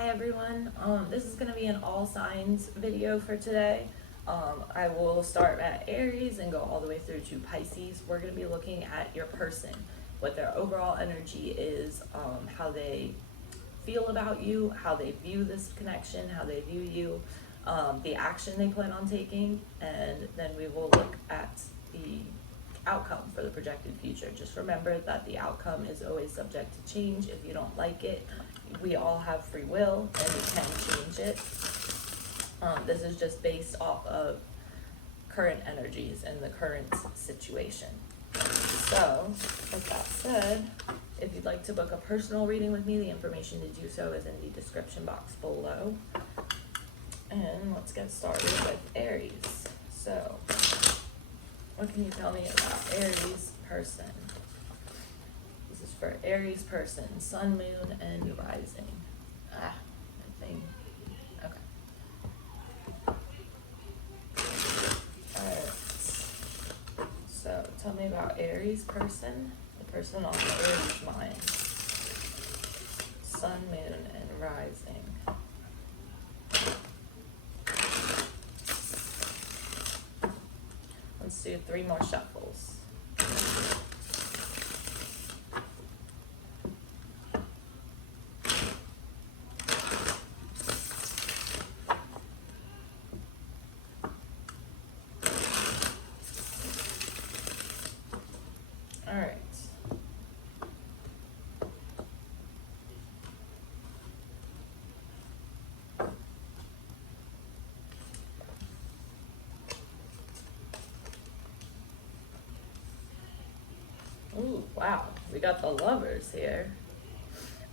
Hi everyone, this is going to be an all signs video for today. I will start at Aries and go all the way through to Pisces. We're going to be looking at your person, what their overall energy is, how they feel about you, how they view this connection, how they view you, the action they plan on taking, and then we will look at the outcome for the projected future. Just remember that the outcome is always subject to change. If you don't like it, we all have free will and we can change it. This is just based off of current energies and the current situation. So, with that said, if you'd like to book a personal reading with me, the information to do so is in the description box below. And let's get started with Aries. So, what can you tell me about Aries person? This is for Aries person, sun, moon, and rising. That thing. Okay. Alright. So, tell me about Aries person, the person on the Aries mind. Sun, moon, and rising. Let's do 3 more shuffles. All right. Ooh, wow, we got the lovers here.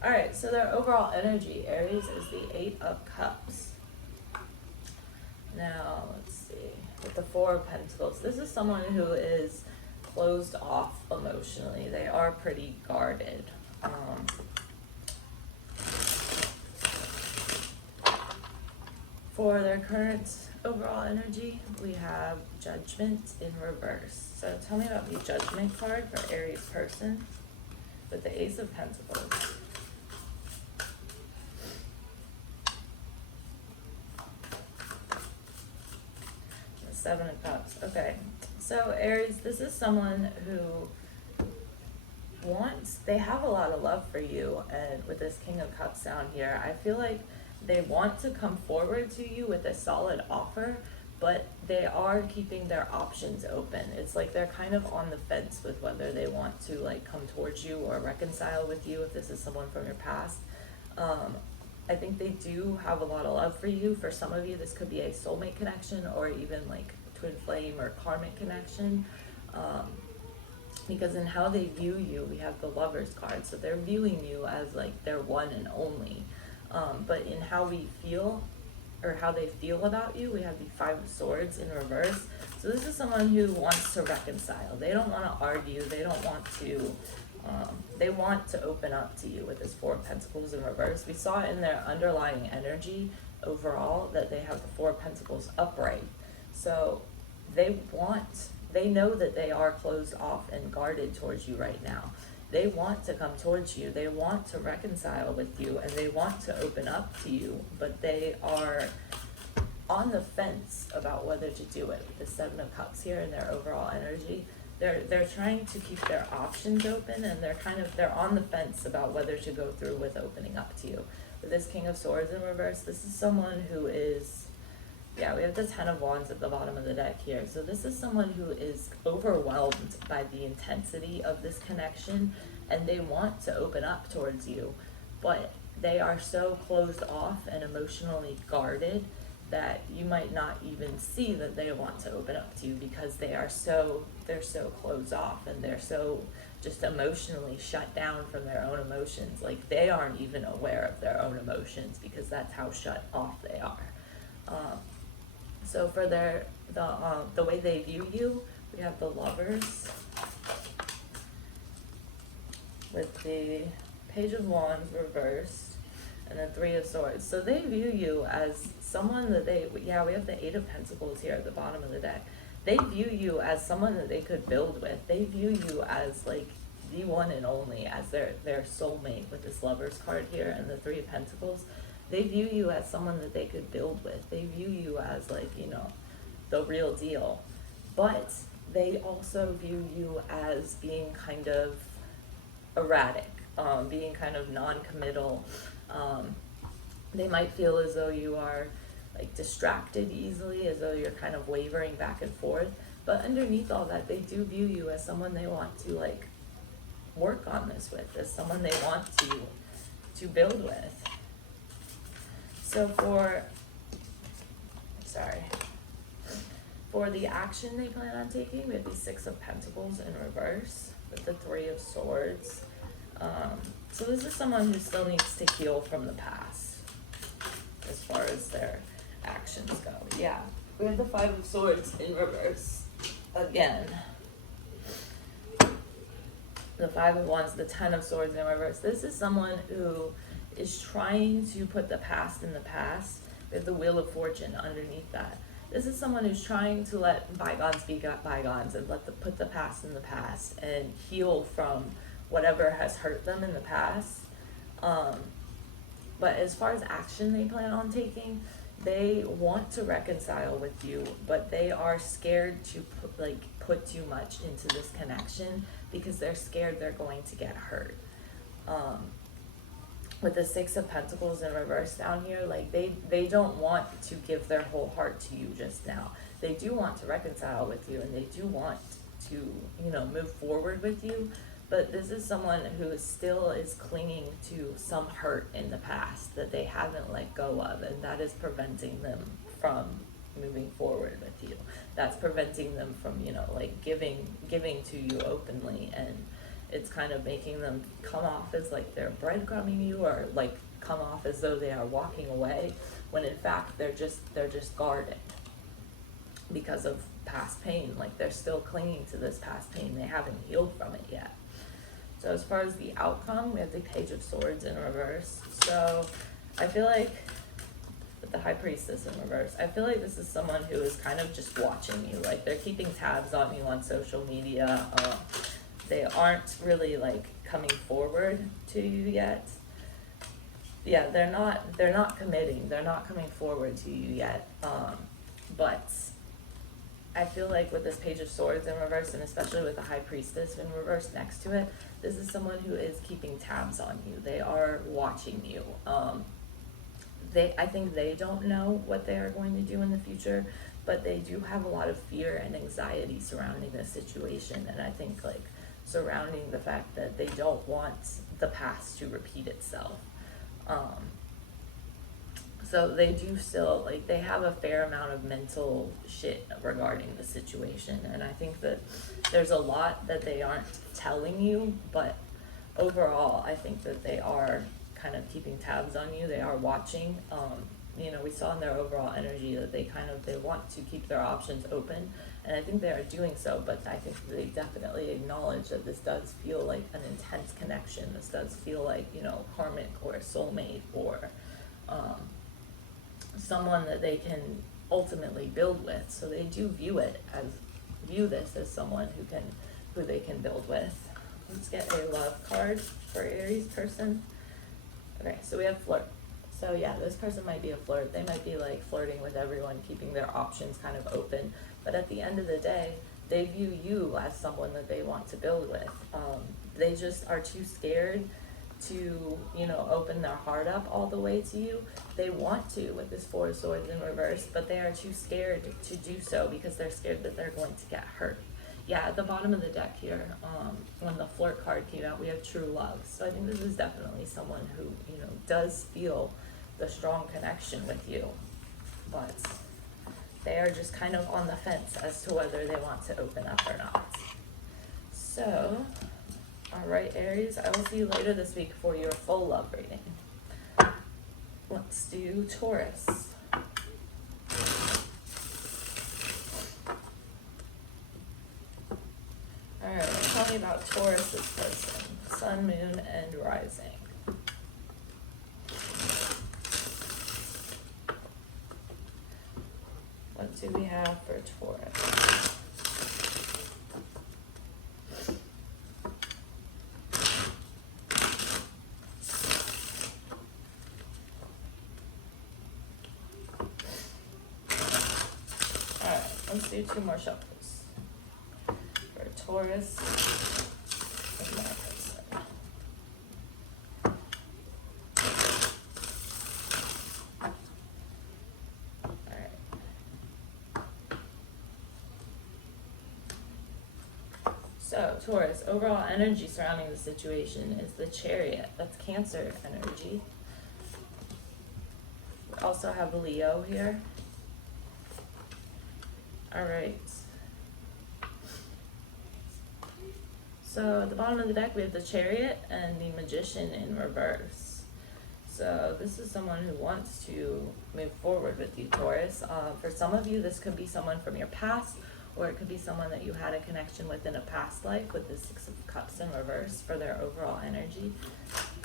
All right, so their overall energy, Aries, is the 8 of Cups. Now, let's see, with the 4 of Pentacles, this is someone who is closed off emotionally. They are pretty guarded. For their current overall energy, we have Judgment in reverse. So tell me about the Judgment card for Aries person with the Ace of Pentacles. The 7 of Cups. Okay, so Aries, this is someone who they have a lot of love for you, and with this King of Cups down here, I feel like they want to come forward to you with a solid offer, but they are keeping their options open. It's like they're kind of on the fence with whether they want to like come towards you or reconcile with you if this is someone from your past. I think they do have a lot of love for you. For some of you, this could be a soulmate connection or even like twin flame or karmic connection. Because in how they view you, we have the Lovers card. So they're viewing you as like their one and only. But in how we feel, or how they feel about you, we have the 5 of Swords in reverse. So this is someone who wants to reconcile. They don't want to argue. They don't want to, they want to open up to you with this 4 of Pentacles in reverse. We saw in their underlying energy overall that they have the 4 of Pentacles upright. So they know that they are closed off and guarded towards you right now. They want to come towards you, they want to reconcile with you, and they want to open up to you, but they are on the fence about whether to do it. With the 7 of Cups here in their overall energy, they're trying to keep their options open, and they're on the fence about whether to go through with opening up to you. With this King of Swords in reverse, this is someone who is, yeah, we have the 10 of Wands at the bottom of the deck here. So this is someone who is overwhelmed by the intensity of this connection, and they want to open up towards you, but they are so closed off and emotionally guarded that you might not even see that they want to open up to you, because they're so closed off, and they're so just emotionally shut down from their own emotions. Like they aren't even aware of their own emotions, because that's how shut off they are. So for the way they view you, we have the Lovers with the Page of Wands reversed and the 3 of Swords. So they view you as someone that we have the 8 of Pentacles here at the bottom of the deck. They view you as someone that they could build with. They view you as like the one and only, as their soulmate with this Lovers card here and the 3 of Pentacles. they view you as someone that they could build with. They view you as like, you know, the real deal. But they also view you as being kind of erratic, being kind of non-committal. They might feel as though you are like distracted easily, as though you're kind of wavering back and forth. But underneath all that, they do view you as someone they want to like work on this with, as someone they want to build with. So for the action they plan on taking, we have the Six of Pentacles in reverse with the Three of Swords. So this is someone who still needs to heal from the past as far as their actions go. Yeah, we have the Five of Swords in reverse again. The Five of Wands, the Ten of Swords in reverse. This is someone who is trying to put the past in the past with the Wheel of Fortune underneath that. This is someone who's trying to let bygones be bygones and put the past in the past and heal from whatever has hurt them in the past. But as far as action they plan on taking, they want to reconcile with you, but they are scared to put too much into this connection because they're scared they're going to get hurt. With the Six of Pentacles in reverse down here, like they don't want to give their whole heart to you just now. They do want to reconcile with you, and they do want to, you know, move forward with you. But this is someone who still is clinging to some hurt in the past that they haven't let go of, and that is preventing them from moving forward with you. That's preventing them from, you know, like giving to you openly, and it's kind of making them come off as like they're breadcrumbing you, or like come off as though they are walking away, when in fact they're just guarded because of past pain. Like they're still clinging to this past pain. They haven't healed from it yet. So as far as the outcome, we have the Page of Swords in reverse. So I feel like with the High Priestess in reverse, I feel like this is someone who is kind of just watching you. Like they're keeping tabs on you on social media. They aren't really like coming forward to you yet. Yeah, they're not committing. They're not coming forward to you yet. But I feel like with this Page of Swords in reverse, and especially with the High Priestess in reverse next to it, this is someone who is keeping tabs on you. They are watching you. I think they don't know what they are going to do in the future, but they do have a lot of fear and anxiety surrounding this situation. And I think like surrounding the fact that they don't want the past to repeat itself. So they do still, like, they have a fair amount of mental shit regarding the situation. And I think that there's a lot that they aren't telling you, but overall, I think that they are kind of keeping tabs on you. They are watching. You know, we saw in their overall energy that they want to keep their options open. And I think they are doing so, but I think they definitely acknowledge that this does feel like an intense connection. This does feel like, you know, karmic or a soulmate, or someone that they can ultimately build with. So they do view this as someone who they can build with. Let's get a love card for Aries person. Okay, so we have flirt. So yeah, this person might be a flirt. They might be like flirting with everyone, keeping their options kind of open. But at the end of the day, they view you as someone that they want to build with. They just are too scared to, you know, open their heart up all the way to you. They want to with this Four of Swords in reverse, but they are too scared to do so because they're scared that they're going to get hurt. Yeah, at the bottom of the deck here, when the flirt card came out, we have true love. So I think this is definitely someone who, you know, does feel the strong connection with you, but they are just kind of on the fence as to whether they want to open up or not. So, all right, Aries, I will see you later this week for your full love reading. Let's do Taurus. All right, tell me about Taurus, this person. Sun, moon, and rising. What do we have for Taurus? Let's do 2 more shuffles for Taurus and Marcus. So, Taurus, overall energy surrounding the situation is the Chariot. That's Cancer energy. We also have Leo here. Alright. So, at the bottom of the deck, we have the Chariot and the Magician in reverse. So, this is someone who wants to move forward with you, Taurus. For some of you, this could be someone from your past, or it could be someone that you had a connection with in a past life with the 6 of Cups in reverse for their overall energy.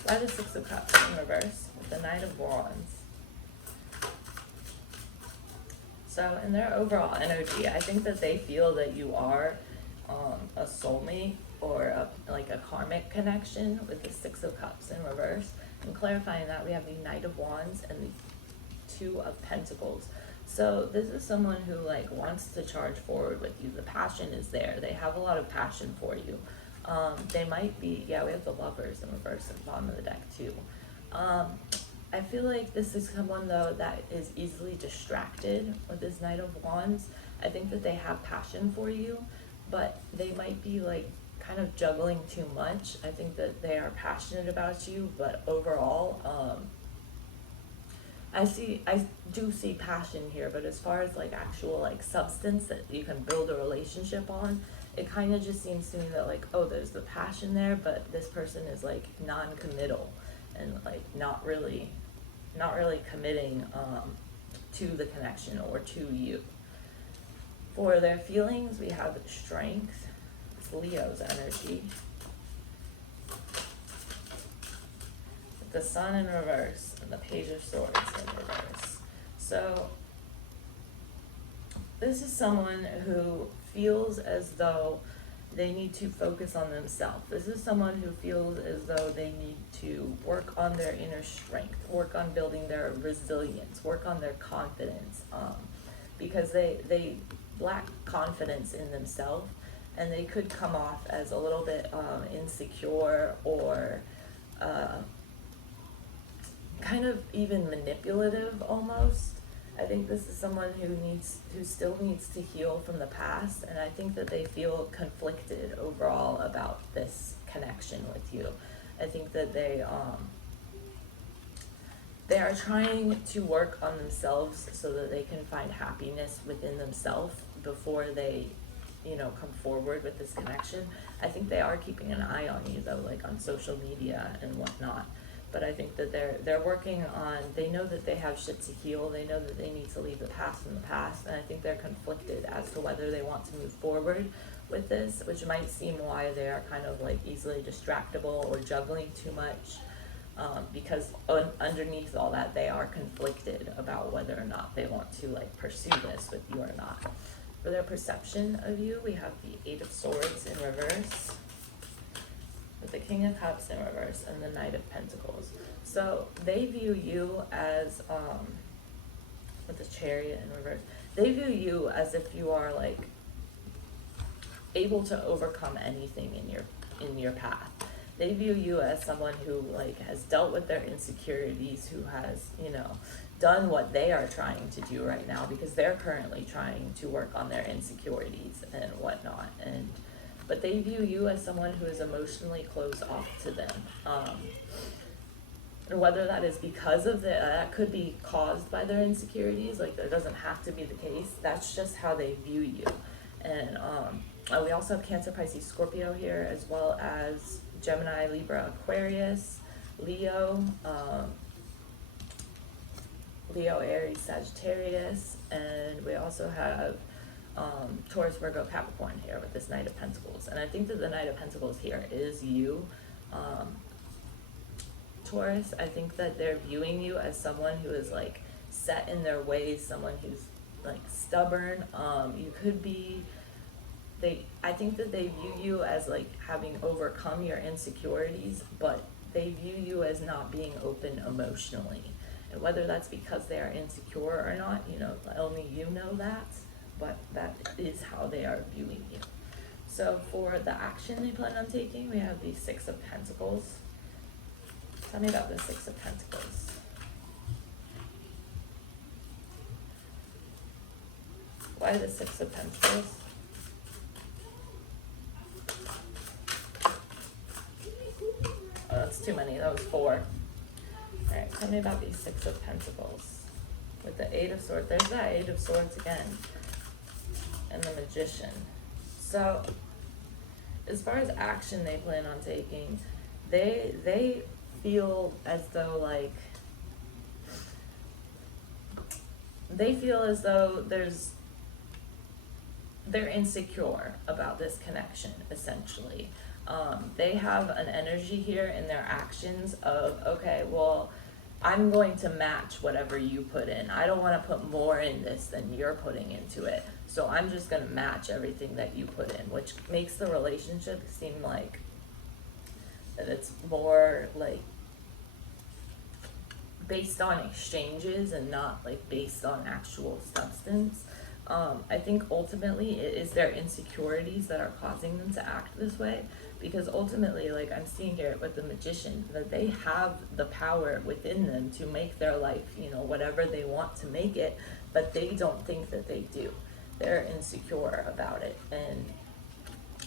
Why the 6 of Cups in reverse with the Knight of Wands? So in their overall energy, I think that they feel that you are a soulmate or like a karmic connection with the 6 of Cups in reverse. And clarifying that, we have the Knight of Wands and the 2 of Pentacles. So this is someone who like wants to charge forward with you. The passion is there. They have a lot of passion for you. They might be, yeah, we have the Lovers in reverse at the bottom of the deck too. I feel like this is someone though that is easily distracted with this Knight of Wands. I think that they have passion for you, but they might be like kind of juggling too much. I think that they are passionate about you, but overall, I do see passion here, but as far as like actual like substance that you can build a relationship on, it kind of just seems to me that like, oh, there's the passion there, but this person is like non-committal and like not really committing to the connection or to you. For their feelings, we have Strength. It's Leo's energy. The Sun in reverse and the Page of Swords in reverse. So this is someone who feels as though they need to focus on themselves. This is someone who feels as though they need to work on their inner strength, work on building their resilience, work on their confidence, because they lack confidence in themselves, and they could come off as a little bit insecure or kind of even manipulative almost. I think this is someone who still needs to heal from the past, and I think that they feel conflicted overall about this connection with you. I think that they are trying to work on themselves so that they can find happiness within themselves before they, come forward with this connection. I think they are keeping an eye on you though, like on social media and whatnot. But I think that they're working on, they know that they have shit to heal, they know that they need to leave the past in the past, and I think they're conflicted as to whether they want to move forward with this, which might seem why they are kind of like easily distractible or juggling too much, because underneath all that, they are conflicted about whether or not they want to like pursue this with you or not. For their perception of you, we have the 8 of Swords in reverse, with the King of Cups in reverse and the Knight of Pentacles. So they view you as, with the Chariot in reverse, they view you as if you are like able to overcome anything in your path. They view you as someone who like has dealt with their insecurities, who has, done what they are trying to do right now, because they're currently trying to work on their insecurities and whatnot. But they view you as someone who is emotionally closed off to them. And whether that is because of that could be caused by their insecurities, like that doesn't have to be the case. That's just how they view you. And we also have Cancer, Pisces, Scorpio here, as well as Gemini, Libra, Aquarius, Leo, Aries, Sagittarius, and we also have Taurus, Virgo, Capricorn here with this Knight of Pentacles. And I think that the Knight of Pentacles here is you, Taurus. I think that they're viewing you as someone who is like set in their ways, someone who's like stubborn. You could be, I think that they view you as like having overcome your insecurities, but they view you as not being open emotionally. And whether that's because they are insecure or not, only you know that. but that is how they are viewing you. So for the action they plan on taking, we have the Six of Pentacles. Tell me about the Six of Pentacles. Why the Six of Pentacles? Oh, that's too many. That was 4. All right, tell me about these Six of Pentacles. With the Eight of Swords, there's that Eight of Swords again. And the Magician. So, as far as action they plan on taking, they feel as though, like, they feel as though they're insecure about this connection, essentially. They have an energy here in their actions of, okay, well, I'm going to match whatever you put in. I don't want to put more in this than you're putting into it. So I'm just going to match everything that you put in, which makes the relationship seem like that it's more like based on exchanges and not like based on actual substance. I think ultimately it is their insecurities that are causing them to act this way, because ultimately, like I'm seeing here with the Magician, that they have the power within them to make their life, you know, whatever they want to make it, but they don't think that they do. They're insecure about it. And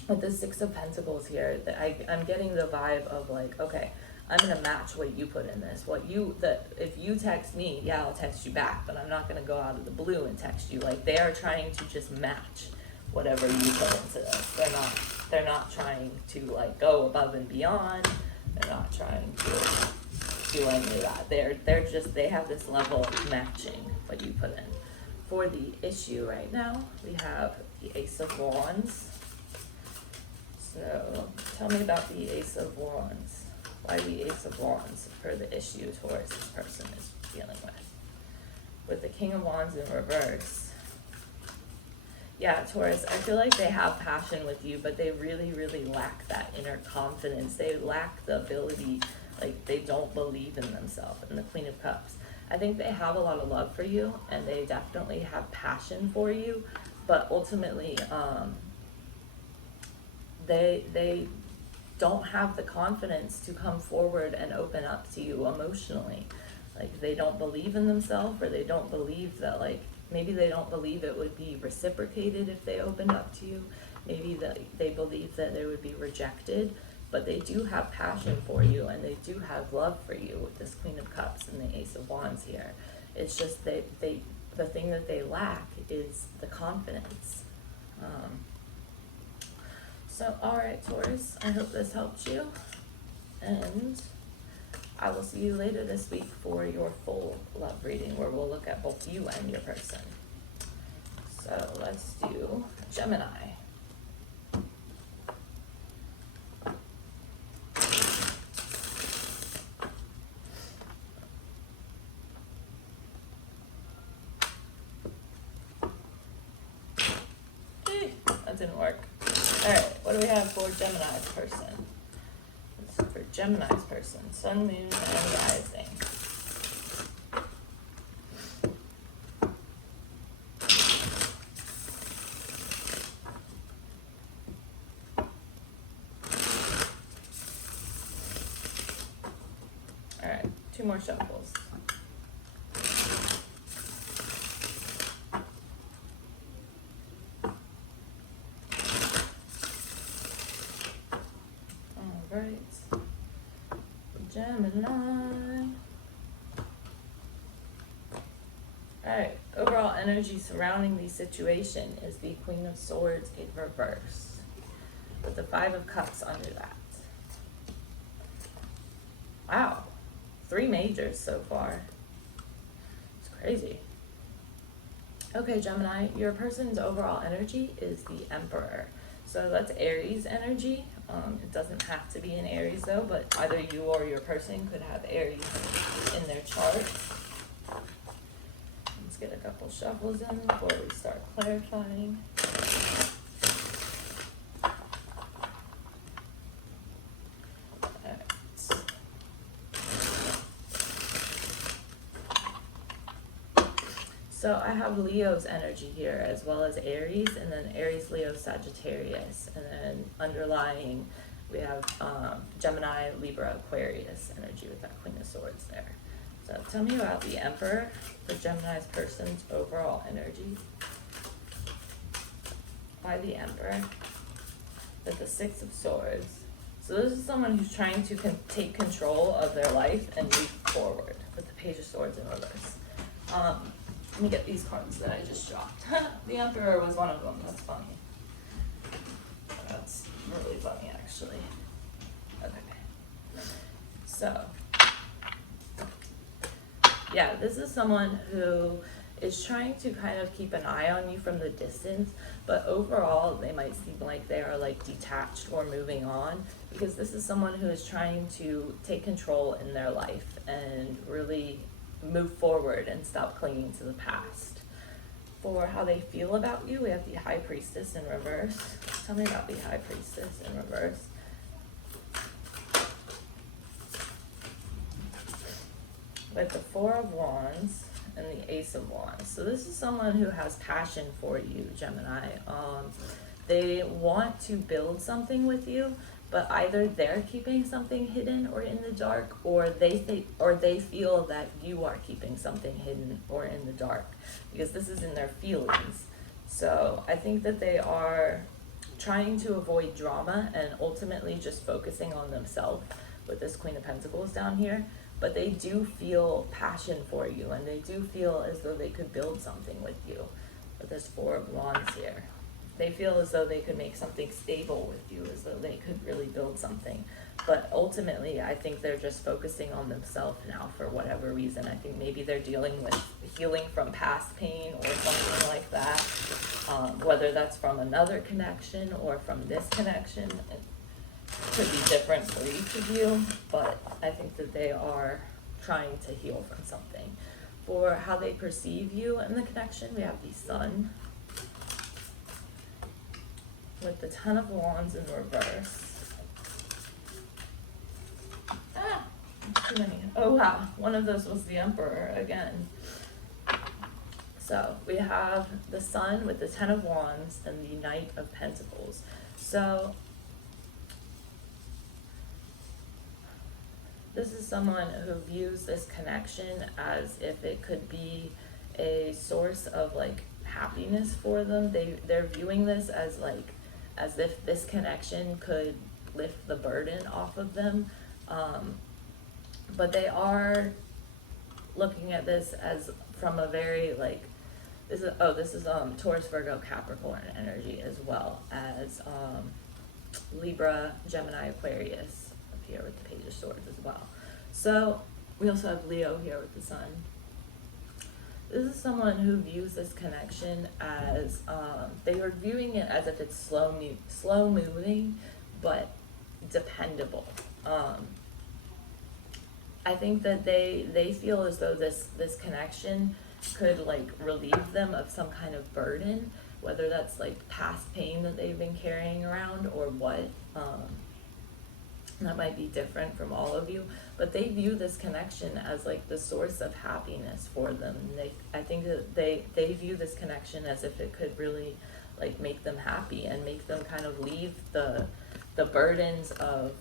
with the Six of Pentacles here, I'm getting the vibe of like, okay, I'm gonna match what you put in this. If you text me, yeah, I'll text you back, but I'm not gonna go out of the blue and text you. Like, they are trying to just match whatever you put into this. They're not trying to like go above and beyond. They're not trying to do any of that. They have this level of matching what you put in. For the issue right now, we have the Ace of Wands. So tell me about the Ace of Wands. Why the Ace of Wands for the issue Taurus this person is dealing with. With the King of Wands in reverse. Yeah, Taurus, I feel like they have passion with you, but they really, really lack that inner confidence. They lack the ability, like they don't believe in themselves. And the Queen of Cups. I think they have a lot of love for you, and they definitely have passion for you, but ultimately, they don't have the confidence to come forward and open up to you emotionally. Like, they don't believe in themselves, or they don't believe that, like, maybe they don't believe it would be reciprocated if they opened up to you. Maybe that they believe that they would be rejected, but they do have passion for you, and they do have love for you with this Queen of Cups and the Ace of Wands here. It's just the thing that they lack is the confidence. So, alright, Taurus, I hope this helped you, and I will see you later this week for your full love reading, where we'll look at both you and your person. So, let's do Gemini. That didn't work. Alright, what do we have for Gemini's person? This is for Gemini's person. Sun, Moon, and Rising. Alright, 2 more shuffles. Gemini. Alright, overall energy surrounding the situation is the Queen of Swords in reverse, with the 5 of Cups under that. Wow, 3 majors so far. It's crazy. Okay, Gemini, your person's overall energy is the Emperor. So that's Aries energy. It doesn't have to be an Aries though, but either you or your person could have Aries in their chart. Let's get a couple shuffles in before we start clarifying. So I have Leo's energy here, as well as Aries, and then Aries, Leo, Sagittarius, and then underlying we have Gemini, Libra, Aquarius energy with that Queen of Swords there. So tell me about the Emperor, the Gemini's person's overall energy. By the Emperor, with the Six of Swords. So this is someone who's trying to take control of their life and move forward, with the Page of Swords in reverse. Let me get these cards that I just dropped. The Emperor was one of them. That's funny. That's really funny, actually. Okay. So, yeah, this is someone who is trying to kind of keep an eye on you from the distance, but overall they might seem like they are like detached or moving on, because this is someone who is trying to take control in their life and really move forward and stop clinging to the past. For how they feel about you, we have the High Priestess in reverse. Tell me about the High Priestess in reverse. With the Four of Wands and the Ace of Wands. So this is someone who has passion for you, Gemini. They want to build something with you, but either they're keeping something hidden or in the dark, or they feel that you are keeping something hidden or in the dark, because this is in their feelings. So I think that they are trying to avoid drama and ultimately just focusing on themselves with this Queen of Pentacles down here. But they do feel passion for you, and they do feel as though they could build something with you. But there's Four of Wands here. They feel as though they could make something stable with you, as though they could really build something. But ultimately, I think they're just focusing on themselves now for whatever reason. I think maybe they're dealing with healing from past pain or something like that. Whether that's from another connection or from this connection. It could be different for each of you, but I think that they are trying to heal from something. For how they perceive you and the connection, we have the Sun with the Ten of Wands in reverse. Too many. Oh wow, one of those was the Emperor again. So we have the Sun with the Ten of Wands and the Knight of Pentacles. So this is someone who views this connection as if it could be a source of like happiness for them. They're viewing this as like as if this connection could lift the burden off of them. But they are looking at this as from a very like this is Taurus, Virgo, Capricorn energy, as well as Libra, Gemini, Aquarius up here with the Page of Swords as well. So we also have Leo here with the Sun. This is someone who views this connection as they are viewing it as if it's slow moving, but dependable. I think that they feel as though this connection could like relieve them of some kind of burden, whether that's like past pain that they've been carrying around or what. That might be different from all of you, but they view this connection as like the source of happiness for them. I think that they view this connection as if it could really like make them happy and make them kind of leave the burdens of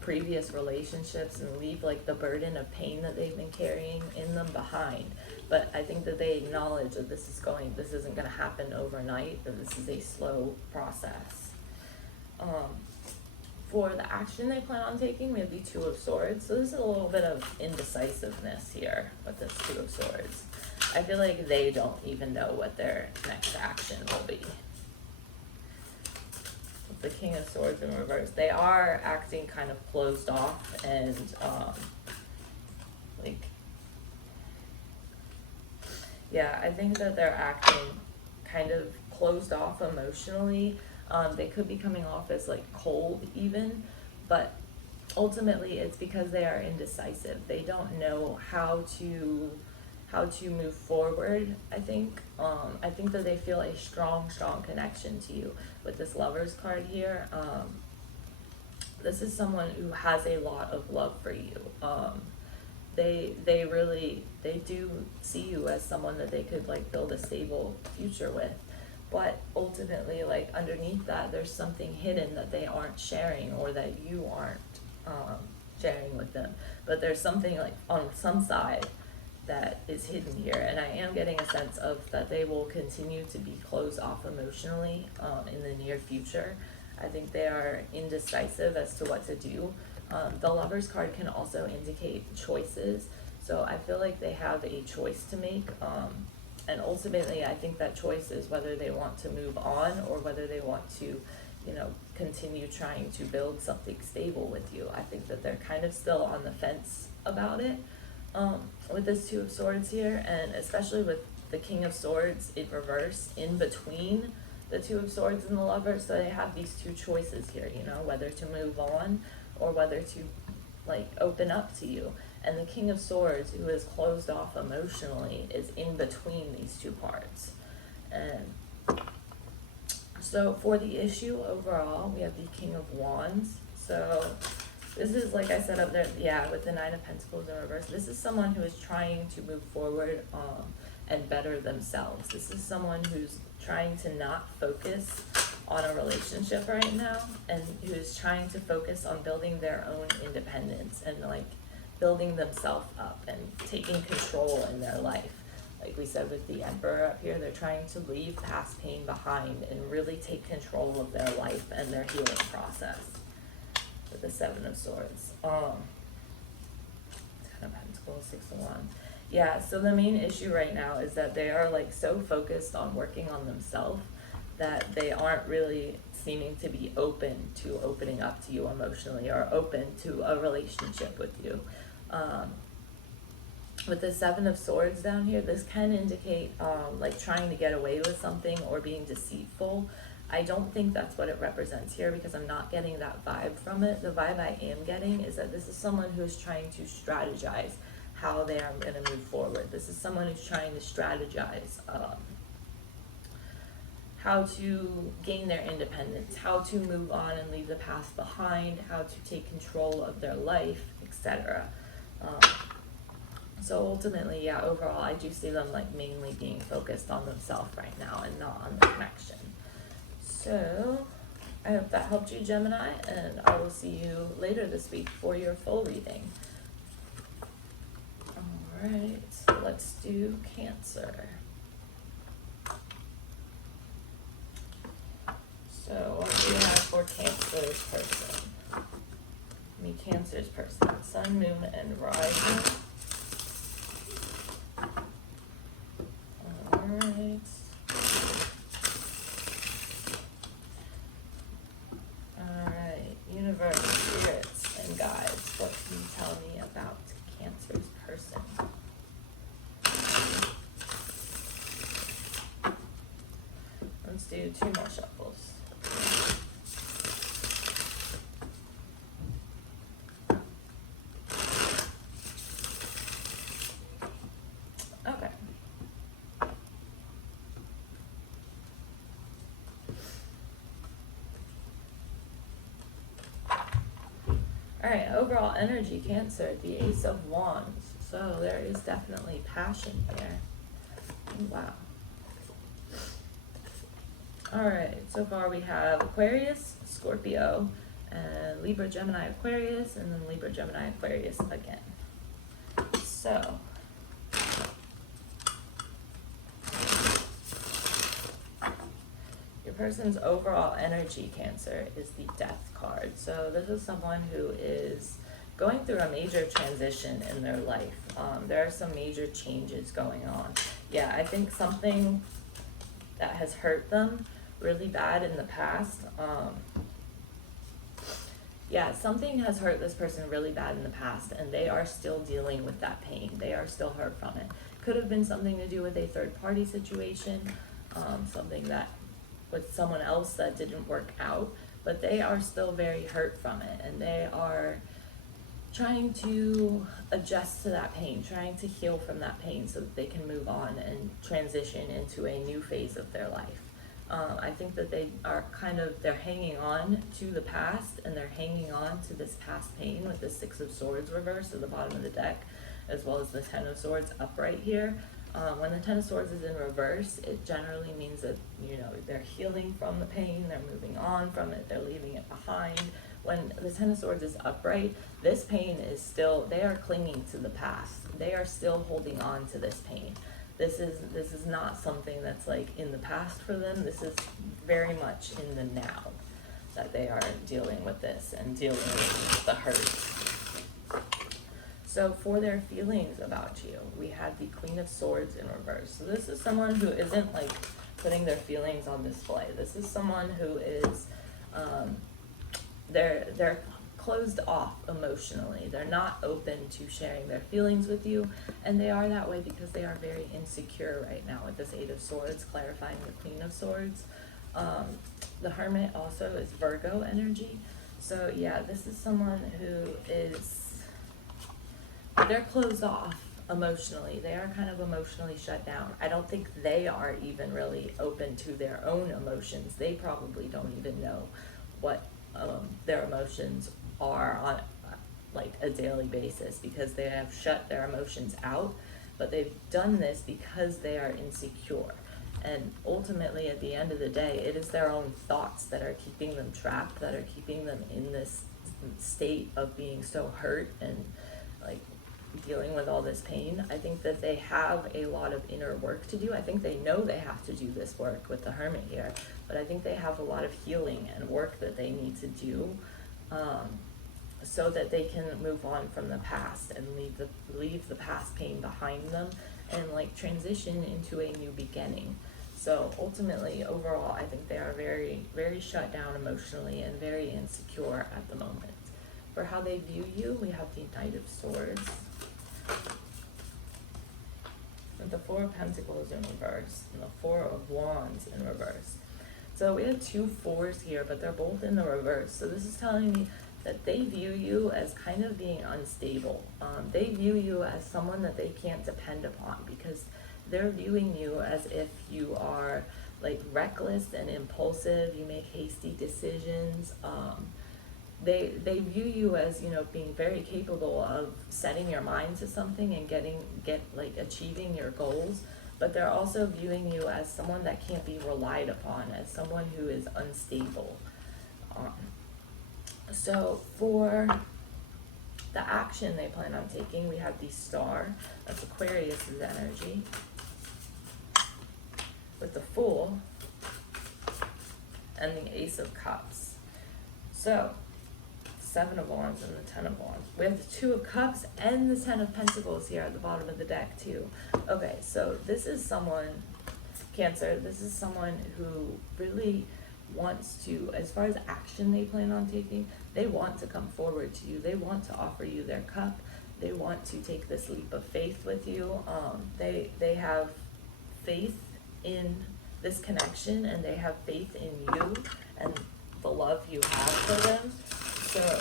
previous relationships and leave like the burden of pain that they've been carrying in them behind. But I think that they acknowledge that this isn't going to happen overnight, that this is a slow process. For the action they plan on taking, we have the Two of Swords. So this is a little bit of indecisiveness here with this Two of Swords. I feel like they don't even know what their next action will be. With the King of Swords in reverse, they are acting kind of closed off and I think that they're acting kind of closed off emotionally. They could be coming off as like cold even, but ultimately it's because they are indecisive. They don't know how to move forward. I think that they feel a strong connection to you with this Lovers card here. This is someone who has a lot of love for you. they do see you as someone that they could like build a stable future with. But ultimately, like underneath that, there's something hidden that they aren't sharing, or that you aren't sharing with them. But there's something like on some side that is hidden here, and I am getting a sense of that they will continue to be closed off emotionally in the near future. I think they are indecisive as to what to do. The Lovers card can also indicate choices, so I feel like they have a choice to make. And ultimately, I think that choice is whether they want to move on or whether they want to, continue trying to build something stable with you. I think that they're kind of still on the fence about it with this Two of Swords here, and especially with the King of Swords in reverse in between the Two of Swords and the Lovers. So they have these two choices here, whether to move on or whether to like open up to you. And the King of Swords, who is closed off emotionally, is in between these two parts. And so for the issue overall, we have the King of Wands. So this is, like I said up there, with the Nine of Pentacles in reverse, this is someone who is trying to move forward and better themselves. This is someone who's trying to not focus on a relationship right now, and who's trying to focus on building their own independence and like building themselves up and taking control in their life. Like we said with the Emperor up here, they're trying to leave past pain behind and really take control of their life and their healing process. With the Seven of Swords, Ten of Pentacles, Six of Wands. Yeah, so the main issue right now is that they are like so focused on working on themselves that they aren't really seeming to be open to opening up to you emotionally or open to a relationship with you. With the Seven of Swords down here, this can indicate like trying to get away with something or being deceitful. I don't think that's what it represents here, because I'm not getting that vibe from it. The vibe I am getting is that this is someone who's trying to strategize how they are going to move forward. This is someone who's trying to strategize how to gain their independence, how to move on and leave the past behind, how to take control of their life, etc. So ultimately, overall, I do see them like mainly being focused on themselves right now and not on the connection. So I hope that helped you, Gemini, and I will see you later this week for your full reading. Alright, so let's do Cancer. So what do you have for Cancer's person? Cancer's person. Sun, Moon, and Rising. Alright. Alright, universe, spirits, and guides. What can you tell me about Cancer's person? Let's do 2 more shuffles. Okay. Alright, overall energy, Cancer, the Ace of Wands. So there is definitely passion here. Wow. Alright, so far we have Aquarius, Scorpio, and Libra, Gemini, Aquarius, and then Libra, Gemini, Aquarius again. So, your person's overall energy, Cancer, is the Death card. So this is someone who is going through a major transition in their life. There are some major changes going on. Yeah, I think something that has hurt them really bad in the past. Something has hurt this person really bad in the past, and they are still dealing with that pain. They are still hurt from it. Could have been something to do with a third-party situation, something that with someone else that didn't work out, but they are still very hurt from it, and they are trying to adjust to that pain, trying to heal from that pain so that they can move on and transition into a new phase of their life. I think that they are they're hanging on to the past, and they're hanging on to this past pain with the Six of Swords reversed at the bottom of the deck. as well as the Ten of Swords upright here. When the Ten of Swords is in reverse, it generally means that, you know, they're healing from the pain, they're moving on from it, they're leaving it behind. When the Ten of Swords is upright, this pain is still, they are clinging to the past. They are still holding on to this pain. This is not something that's like in the past for them. This is very much in the now that they are dealing with this and dealing with the hurt. So for their feelings about you, we had the Queen of Swords in reverse. So this is someone who isn't like putting their feelings on display. This is someone who is, they're closed off emotionally. They're not open to sharing their feelings with you, and they are that way because they are very insecure right now with this Eight of Swords, clarifying the Queen of Swords. The Hermit also is Virgo energy. So yeah, this is someone who is, they're closed off emotionally. They are kind of emotionally shut down. I don't think they are even really open to their own emotions. They probably don't even know what their emotions are on like a daily basis, because they have shut their emotions out. But they've done this because they are insecure. And ultimately, at the end of the day, it is their own thoughts that are keeping them trapped, that are keeping them in this state of being so hurt and like dealing with all this pain. I think that they have a lot of inner work to do. I think they know they have to do this work with the Hermit here, but I think they have a lot of healing and work that they need to do, so that they can move on from the past and leave the past pain behind them and like transition into a new beginning. So ultimately, overall, I think they are very, very shut down emotionally and very insecure at the moment. For how they view you, we have the Knight of Swords, with the Four of Pentacles in reverse, and the Four of Wands in reverse. So we have two fours here, but they're both in the reverse. So this is telling me that they view you as kind of being unstable. They view you as someone that they can't depend upon, because they're viewing you as if you are like reckless and impulsive. You make hasty decisions. They view you as, you know, being very capable of setting your mind to something and achieving your goals. But they're also viewing you as someone that can't be relied upon, as someone who is unstable. So for the action they plan on taking, we have the Star, that's Aquarius's energy, with the Fool and the Ace of Cups. So Seven of Wands and the Ten of Wands. We have the Two of Cups and the Ten of Pentacles here at the bottom of the deck too. Okay, so this is someone, Cancer, this is someone who really wants to, as far as action they plan on taking, they want to come forward to you. They want to offer you their cup. They want to take this leap of faith with you. They have faith in this connection, and they have faith in you and the love you have for them. So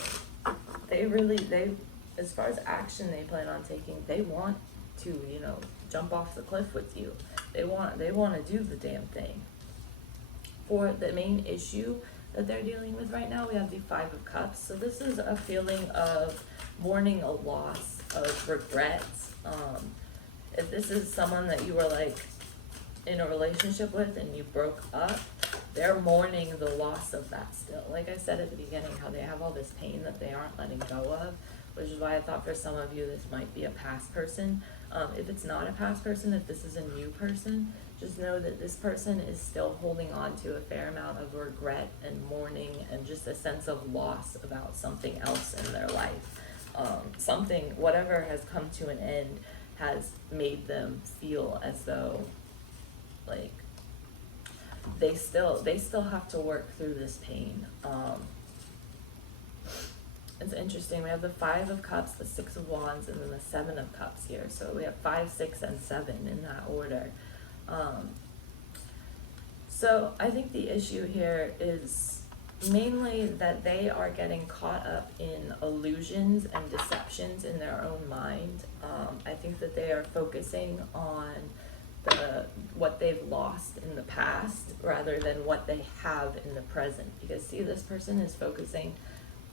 they, as far as action they plan on taking, they want to, you know, jump off the cliff with you. They want to do the damn thing. For the main issue that they're dealing with right now, we have the Five of Cups. So this is a feeling of mourning a loss, of regrets. If this is someone that you were like in a relationship with and you broke up, they're mourning the loss of that still. Like I said at the beginning, how they have all this pain that they aren't letting go of, which is why I thought for some of you this might be a past person. If it's not a past person, if this is a new person, just know that this person is still holding on to a fair amount of regret and mourning and just a sense of loss about something else in their life. Whatever has come to an end has made them feel as though like they still have to work through this pain. It's interesting. We have the Five of Cups, the Six of Wands, and then the Seven of Cups here. So we have 5, 6, and 7 in that order. So I think the issue here is mainly that they are getting caught up in illusions and deceptions in their own mind. I think that they are focusing on what they've lost in the past rather than what they have in the present. Because see, this person is focusing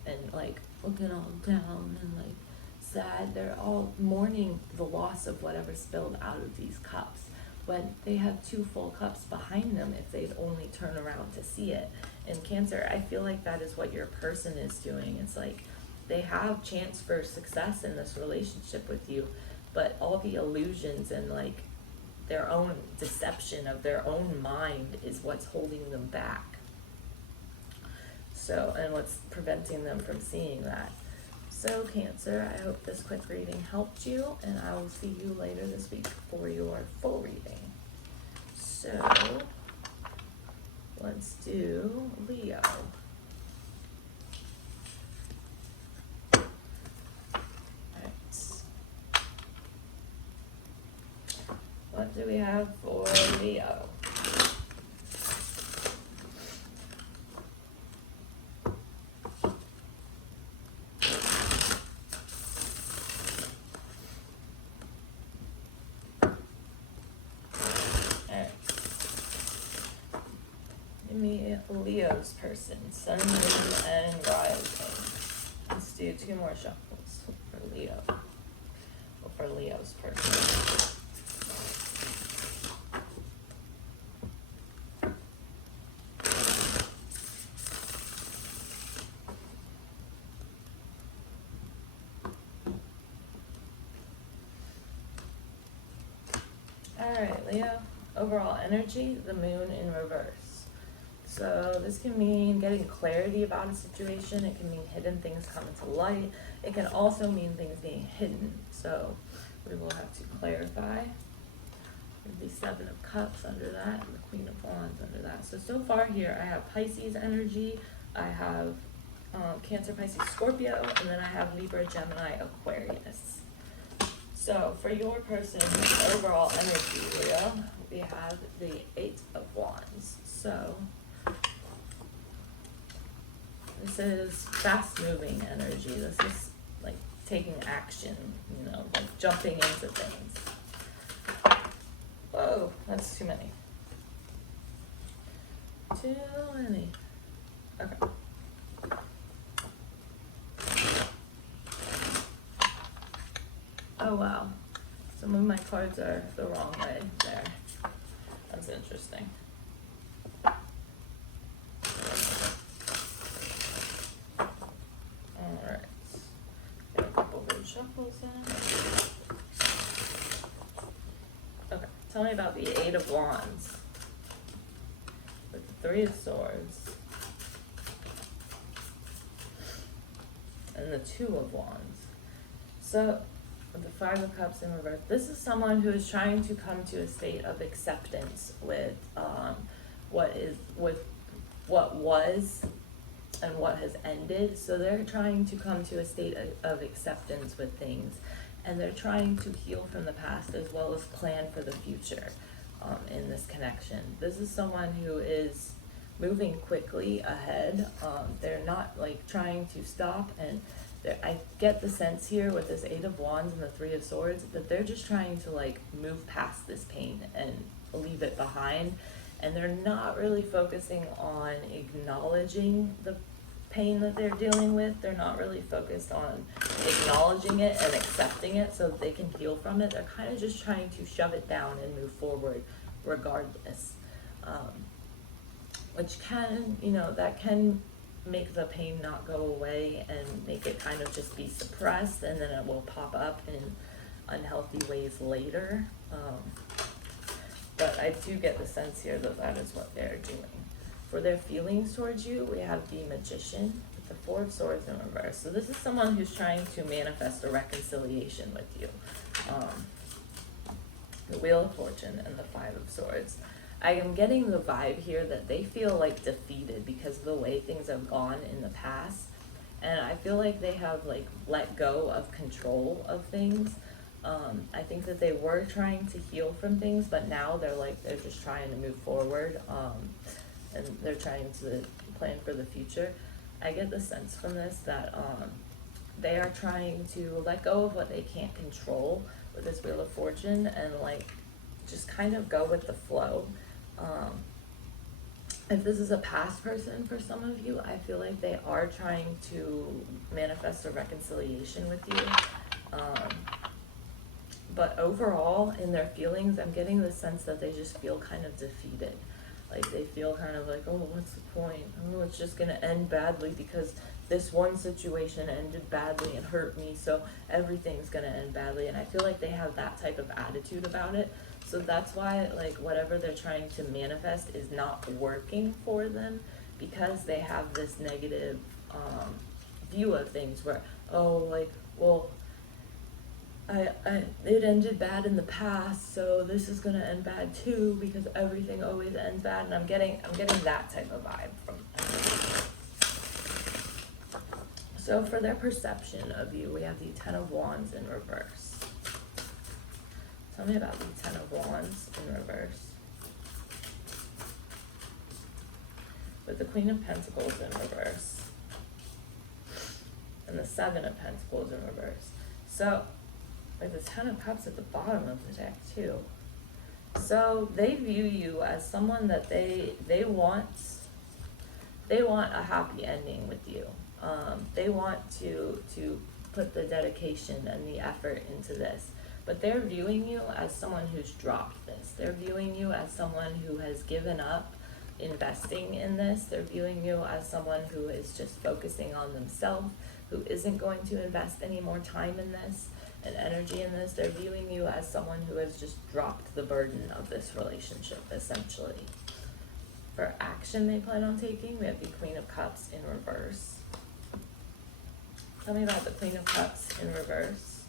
and like looking all down and like sad. They're all mourning the loss of whatever spilled out of these cups, when they have 2 full cups behind them if they'd only turn around to see it. In Cancer, I feel like that is what your person is doing. It's like they have chance for success in this relationship with you, but all the illusions and like their own deception of their own mind is what's holding them back. So, and what's preventing them from seeing that. So Cancer, I hope this quick reading helped you, and I will see you later this week for your full reading. So, let's do Leo. What do we have for Leo? Leo's person, Sun, Moon, and Rising. Let's do 2 more shuffles for Leo, or for Leo's person. Alright, Leo, overall energy, the Moon in reverse. So this can mean getting clarity about a situation. It can mean hidden things coming to light. It can also mean things being hidden. So we will have to clarify. The 7 of Cups under that, and the Queen of Wands under that. So far here I have Pisces energy, I have Cancer, Pisces, Scorpio, and then I have Libra, Gemini, Aquarius. So for your person's overall energy, Leo, we have the 8 of Wands. So this is fast-moving energy. This is like taking action, you know, like jumping into things. Whoa, that's too many. Too many. Okay. Oh wow. Some of my cards are the wrong way there. That's interesting. Alright. Got a couple good shuffles in. Okay. Tell me about the 8 of Wands. With the 3 of Swords. And the 2 of Wands. So, with the 5 of Cups in reverse, this is someone who is trying to come to a state of acceptance with what was and what has ended. So they're trying to come to a state of acceptance with things, and they're trying to heal from the past as well as plan for the future in this connection. This is someone who is moving quickly ahead. They're not like trying to stop, and I get the sense here with this 8 of Wands and the 3 of Swords that they're just trying to like move past this pain and leave it behind, and they're not really focusing on acknowledging the pain that they're dealing with. They're not really focused on acknowledging it and accepting it so that they can heal from it. They're kind of just trying to shove it down and move forward regardless, which can, you know, that can make the pain not go away and make it kind of just be suppressed, and then it will pop up in unhealthy ways later. But I do get the sense here that that is what they're doing. For their feelings towards you, we have the Magician with the 4 of Swords in reverse. So this is someone who's trying to manifest a reconciliation with you. The Wheel of Fortune and the 5 of Swords. I am getting the vibe here that they feel like defeated because of the way things have gone in the past. And I feel like they have like let go of control of things. I think that they were trying to heal from things, but now they're just trying to move forward. And they're trying to plan for the future. I get the sense from this that they are trying to let go of what they can't control with this Wheel of Fortune and like just kind of go with the flow. If this is a past person for some of you, I feel like they are trying to manifest a reconciliation with you. But overall, in their feelings, I'm getting the sense that they just feel kind of defeated. Like, they feel kind of like, oh, what's the point? Oh, it's just gonna end badly because this one situation ended badly and hurt me, so everything's gonna end badly. And I feel like they have that type of attitude about it. So that's why, like, whatever they're trying to manifest is not working for them, because they have this negative view of things where, oh, like, well, it ended bad in the past, so this is gonna end bad too, because everything always ends bad. And I'm getting that type of vibe from them. So for their perception of you, we have the Ten of Wands in reverse. Tell me about the Ten of Wands in reverse. With the Queen of Pentacles in reverse. And the Seven of Pentacles in reverse. So, like the Ten of Cups at the bottom of the deck too. So they view you as someone that they want a happy ending with you. They want to put the dedication and the effort into this. But they're viewing you as someone who's dropped this. They're viewing you as someone who has given up investing in this. They're viewing you as someone who is just focusing on themselves, who isn't going to invest any more time in this and energy in this. They're viewing you as someone who has just dropped the burden of this relationship, essentially. For action they plan on taking, we have the Queen of Cups in reverse. Tell me about the Queen of Cups in reverse.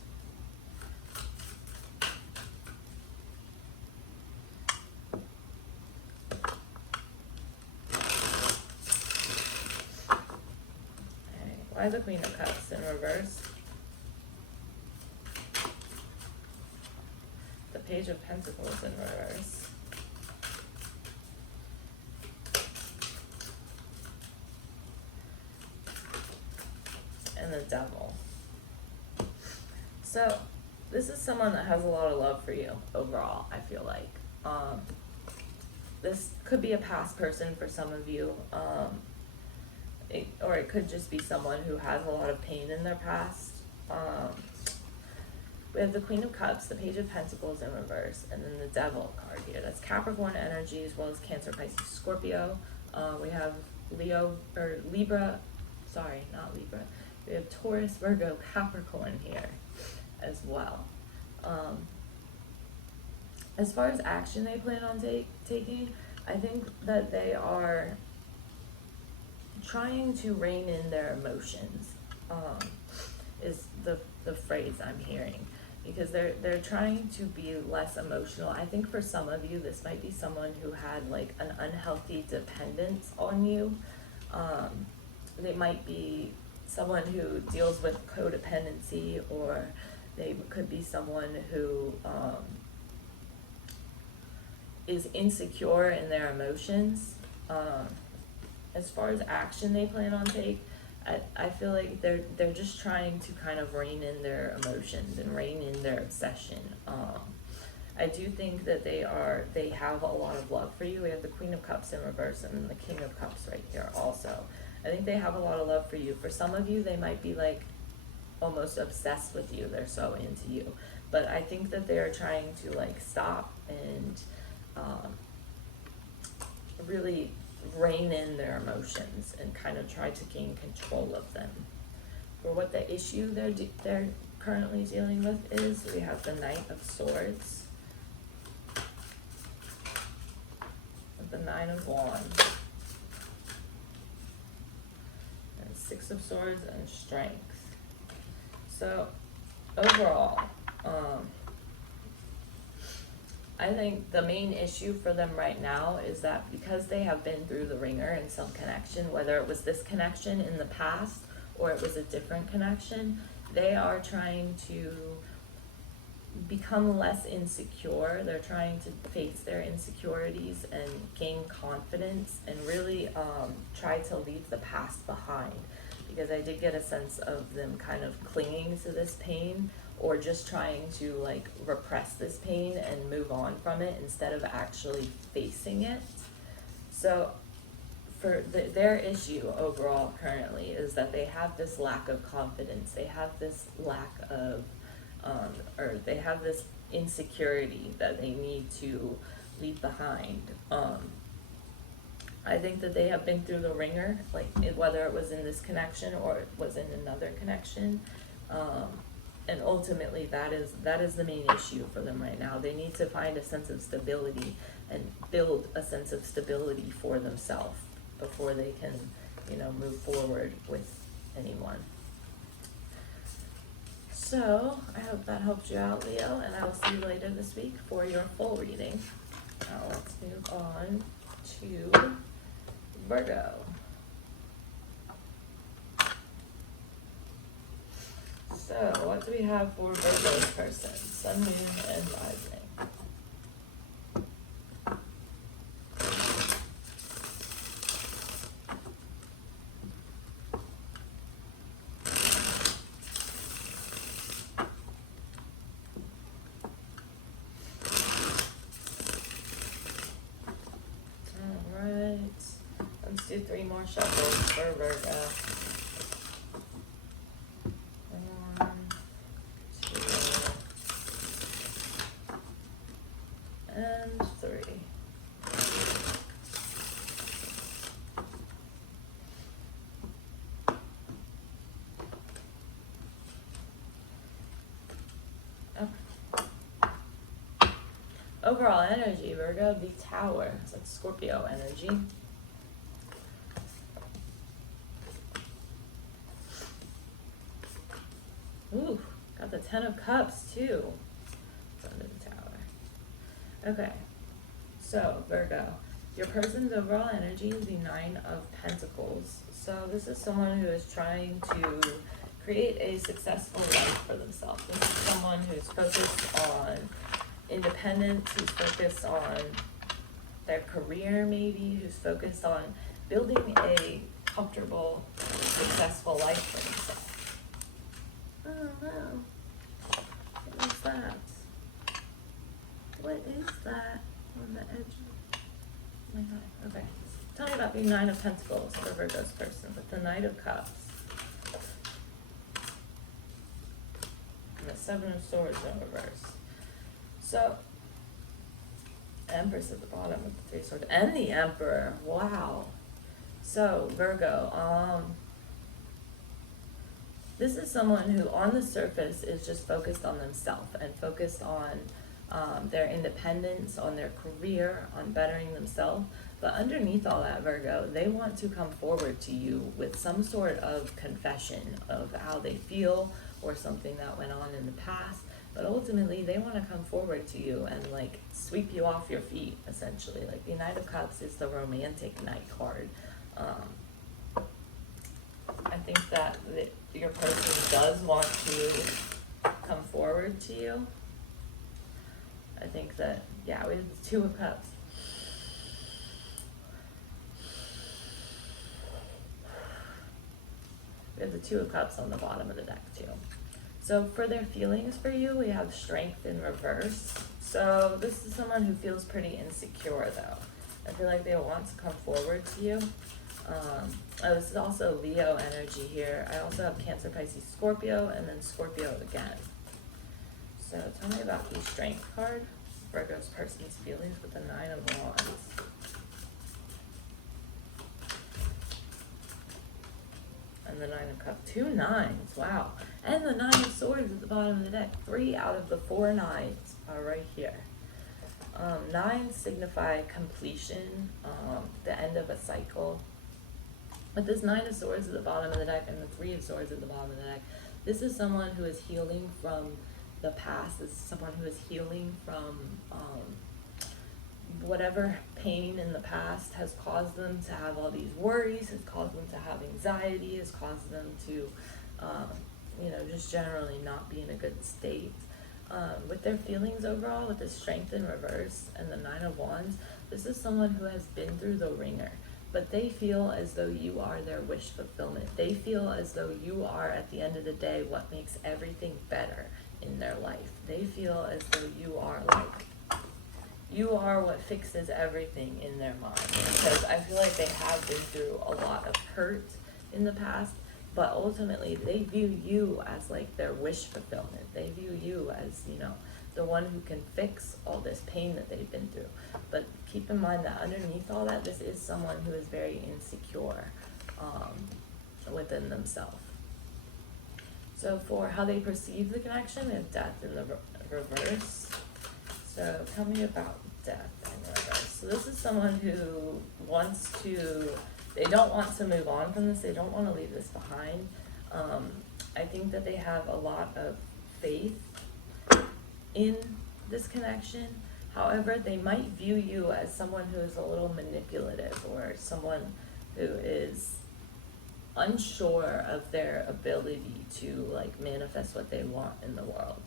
Okay, why the Queen of Cups in reverse? Page of Pentacles in reverse. And the Devil. So, this is someone that has a lot of love for you overall, I feel like. This could be a past person for some of you, or it could just be someone who has a lot of pain in their past. We have the Queen of Cups, the Page of Pentacles in reverse, and then the Devil card here. That's Capricorn energy as well as Cancer, Pisces, Scorpio. We have Libra, sorry, not Libra. We have Taurus, Virgo, Capricorn here as well. As far as action they plan on taking, I think that they are trying to rein in their emotions, is the phrase I'm hearing. Because they're trying to be less emotional. I think for some of you, this might be someone who had like an unhealthy dependence on you. They might be someone who deals with codependency, or they could be someone who is insecure in their emotions. As far as action they plan on taking, I feel like they're just trying to kind of rein in their emotions and rein in their obsession. I do think that they have a lot of love for you. We have the Queen of Cups in reverse and then the King of Cups right here also. I think they have a lot of love for you. For some of you, they might be like almost obsessed with you. They're so into you. But I think that they are trying to like stop and really rein in their emotions and kind of try to gain control of them. For what the issue they're currently dealing with is, we have the Knight of Swords, the Nine of Wands, and Six of Swords and Strength. So overall, I think the main issue for them right now is that because they have been through the ringer in some connection, whether it was this connection in the past or it was a different connection, they are trying to become less insecure. They're trying to face their insecurities and gain confidence and really try to leave the past behind. Because I did get a sense of them kind of clinging to this pain, or just trying to like repress this pain and move on from it instead of actually facing it. So for their issue overall currently is that they have this lack of confidence. They have this lack of or they have this insecurity that they need to leave behind. I think that they have been through the ringer, like whether it was in this connection or it was in another connection. And ultimately that is the main issue for them right now. They need to find a sense of stability and build a sense of stability for themselves before they can, move forward with anyone. So I hope that helped you out, Leo, and I will see you later this week for your full reading. Now let's move on to Virgo. So what do we have for Virgo's person? Sun, Moon, and Rising. Let's do 3 more shuffles for Virgo. 1, 2, and 3. Okay. Overall energy, Virgo, the Tower. It's like Scorpio energy. Ooh, got the 10 of Cups too. It's under the Tower. Okay, so Virgo, your person's overall energy is the 9 of Pentacles. So this is someone who is trying to create a successful life for themselves. This is someone who's focused on independence, who's focused on their career maybe, who's focused on building a comfortable, successful life for themselves. Oh no. What is that? What is that on the edge? Oh my god. Okay. Tell me about the 9 of Pentacles for Virgo's person with the Knight of Cups. And the 7 of Swords in reverse. So, Empress at the bottom with the 3 swords. And the Emperor. Wow. So, Virgo, this is someone who on the surface is just focused on themselves and focused on their independence, on their career, on bettering themselves. But underneath all that, Virgo, they want to come forward to you with some sort of confession of how they feel or something that went on in the past. But ultimately, they want to come forward to you and like sweep you off your feet, essentially. Like the Knight of Cups is the romantic knight card. I think that your person does want to come forward to you. I think that, yeah, we have the 2 of Cups. We have the 2 of Cups on the bottom of the deck too. So for their feelings for you, we have Strength in reverse. So this is someone who feels pretty insecure though. I feel like they want to come forward to you. This is also Leo energy here. I also have Cancer, Pisces, Scorpio, and then Scorpio again. So tell me about the Strength card. Virgo's person's feelings with the 9 of Wands. And the 9 of Cups. 2 9s. Wow. And the 9 of Swords at the bottom of the deck. 3 out of the 4 9s are right here. 9s signify completion, the end of a cycle. But this 9 of Swords at the bottom of the deck and the 3 of Swords at the bottom of the deck, this is someone who is healing from the past. This is someone who is healing from whatever pain in the past has caused them to have all these worries, has caused them to have anxiety, has caused them to, just generally not be in a good state. With their feelings overall, with the Strength in reverse and the 9 of Wands, this is someone who has been through the ringer. But they feel as though you are their wish fulfillment. They feel as though you are, at the end of the day, what makes everything better in their life. They feel as though you are what fixes everything in their mind. Because I feel like they have been through a lot of hurt in the past. but ultimately they view you as like their wish fulfillment. They view you as, you know, the one who can fix all this pain that they've been through. But keep in mind that underneath all that, this is someone who is very insecure within themselves. So for how they perceive the connection, they have death in the reverse. So tell me about death in reverse. So this is someone who wants to, they don't want to move on from this. They don't want to leave this behind. I think that they have a lot of faith in this connection. However, they might view you as someone who is a little manipulative, or someone who is unsure of their ability to like manifest what they want in the world.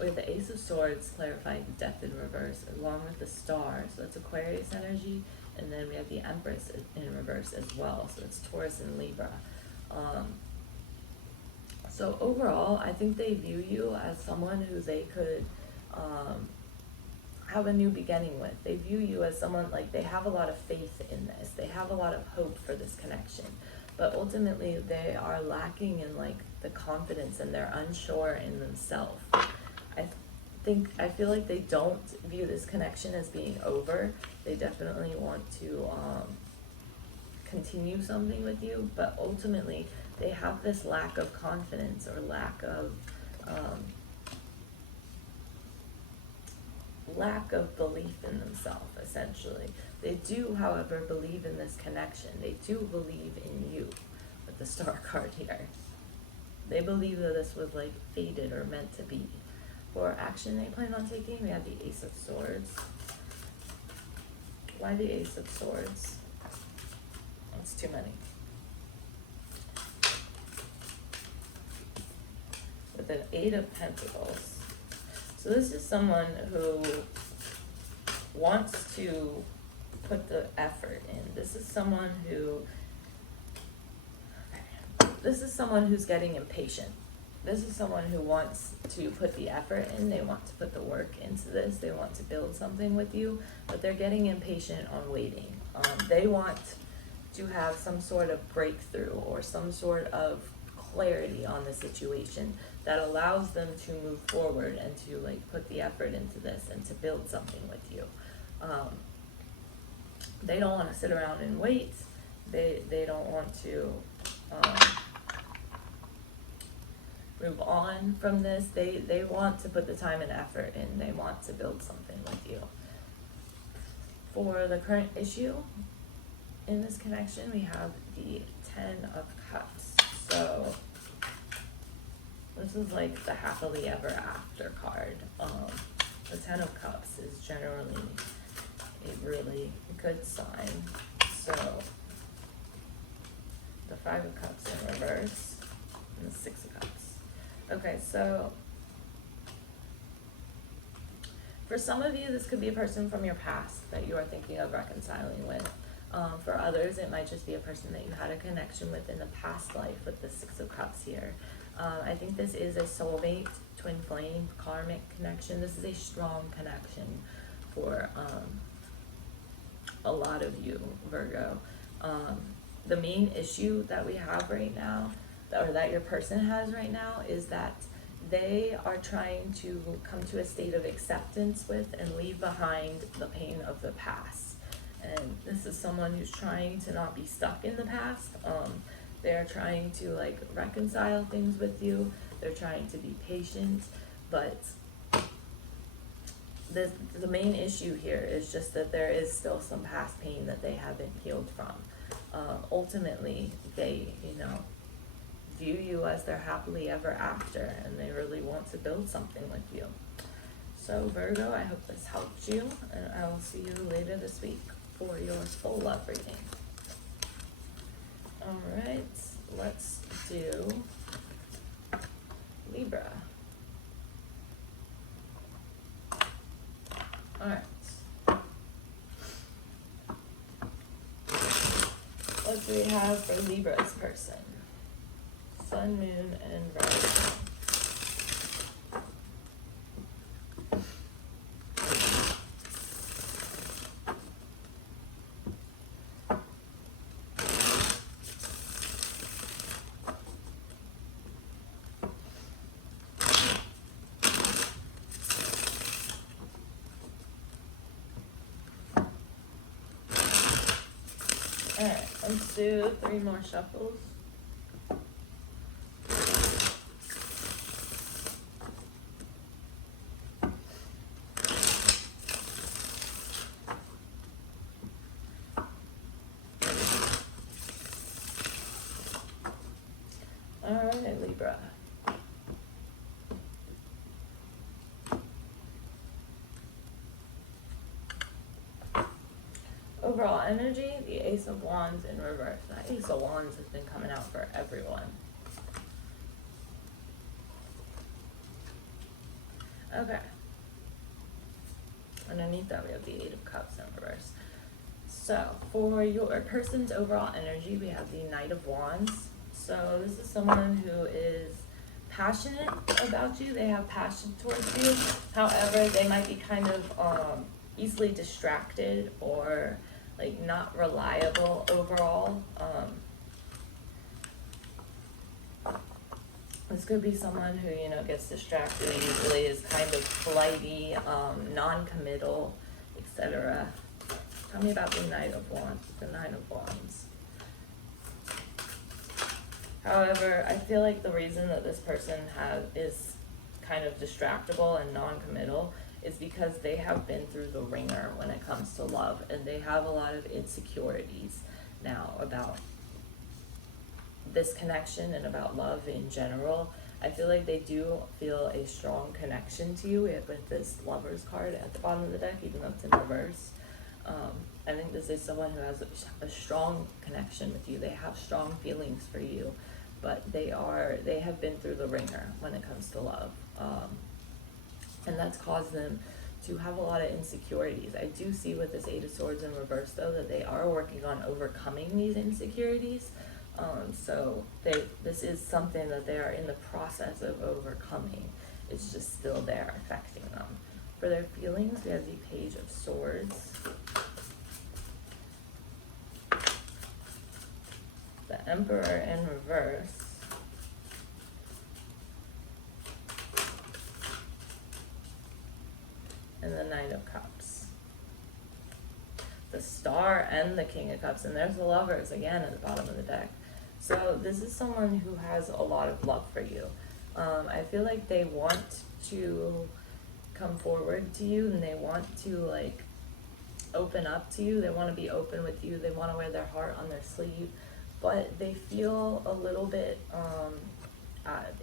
With the Ace of Swords clarifying death in reverse, along with the Star, so it's Aquarius energy, and then we have the Empress in reverse as well, so it's Taurus and Libra. So overall, I think they view you as someone who they could have a new beginning with. They view you as someone, like, they have a lot of faith in this. They have a lot of hope for this connection. But ultimately, they are lacking in, like, the confidence, and they're unsure in themselves. I feel like they don't view this connection as being over. They definitely want to continue something with you, but ultimately, they have this lack of confidence, or lack of belief in themselves, essentially. They do, however, believe in this connection. They do believe in you with the Star card here. They believe that this was like fated or meant to be. For action they plan on taking, we have the Ace of Swords. Why the Ace of Swords? That's too many. With an 8 of Pentacles. So this is someone who wants to put the effort in. This is someone who's getting impatient. This is someone who wants to put the effort in. They want to put the work into this. They want to build something with you, but they're getting impatient on waiting. They want to have some sort of breakthrough, or some sort of clarity on the situation that allows them to move forward and to like put the effort into this and to build something with you. They don't want to sit around and wait. They don't want to move on from this. They want to put the time and effort in. They want to build something with you. For the current issue in this connection, we have the 10 of Cups. So this is like the happily ever after card. The 10 of Cups is generally a really good sign. So the 5 of Cups in reverse, and the 6 of Cups. Okay, so for some of you, this could be a person from your past that you are thinking of reconciling with. For others, it might just be a person that you had a connection with in a past life with the 6 of Cups here. I think this is a soulmate, twin flame, karmic connection. This is a strong connection for a lot of you, Virgo. The main issue that we have right now, or that your person has right now, is that they are trying to come to a state of acceptance with and leave behind the pain of the past. And this is someone who's trying to not be stuck in the past. They're trying to like reconcile things with you. They're trying to be patient, but the main issue here is just that there is still some past pain that they haven't healed from. Ultimately, they, view you as their happily ever after, and they really want to build something with you. So Virgo, I hope this helped you, and I will see you later this week for your full love reading. Alright, let's do Libra. Alright. What do we have for Libra's person? Sun, Moon, and Rising. Alright, let's do 3 more shuffles. Alright, Libra. Overall energy, the Ace of Wands in reverse. That Ace of Wands has been coming out for everyone. Okay. Underneath that, we have the Eight of Cups in reverse. So, for your person's overall energy, we have the Knight of Wands. So, this is someone who is passionate about you. They have passion towards you. However, they might be kind of easily distracted or like not reliable overall. This could be someone who, you know, gets distracted, usually is kind of flighty, non-committal, etc. Tell me about the Knight of Wands, the Nine of Wands. However, I feel like the reason that this person is kind of distractible and non-committal is because they have been through the ringer when it comes to love, and they have a lot of insecurities now about this connection and about love in general. I feel like they do feel a strong connection to you with this Lovers card at the bottom of the deck, even though it's in reverse. I think this is someone who has a strong connection with you. They have strong feelings for you, but they have been through the ringer when it comes to love. And that's caused them to have a lot of insecurities. I do see with this Eight of Swords in reverse, though, that they are working on overcoming these insecurities. So this is something that they are in the process of overcoming. It's just still there affecting them. For their feelings, we have the Page of Swords, the Emperor in reverse, and the Knight of Cups. The Star and the King of Cups, and there's the Lovers again at the bottom of the deck. So this is someone who has a lot of love for you. I feel like they want to come forward to you, and they want to like open up to you. They want to be open with you. They want to wear their heart on their sleeve, but they feel a little bit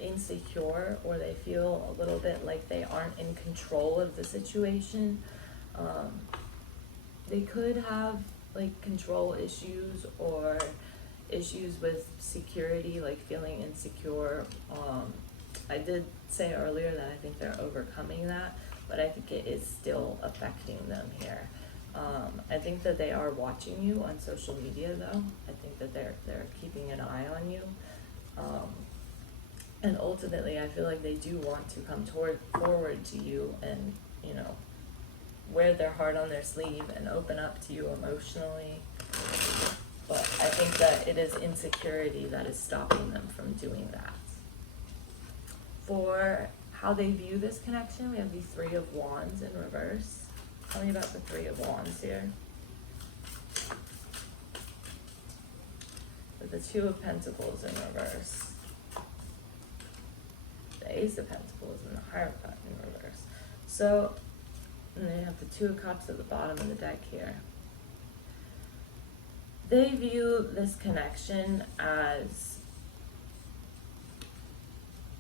insecure, or they feel a little bit like they aren't in control of the situation. They could have like control issues or issues with security, like feeling insecure. I did say earlier that I think they're overcoming that, but I think it is still affecting them here. I think that they are watching you on social media, though. I think that they're keeping an eye on you. And ultimately, I feel like they do want to come forward to you and, you know, wear their heart on their sleeve and open up to you emotionally. But I think that it is insecurity that is stopping them from doing that. For how they view this connection, we have the Three of Wands in reverse. Tell me about the Three of Wands here. With the Two of Pentacles in reverse. The Ace of Pentacles and the Hierophant in reverse. So, and then you have the Two of Cups at the bottom of the deck here. They view this connection as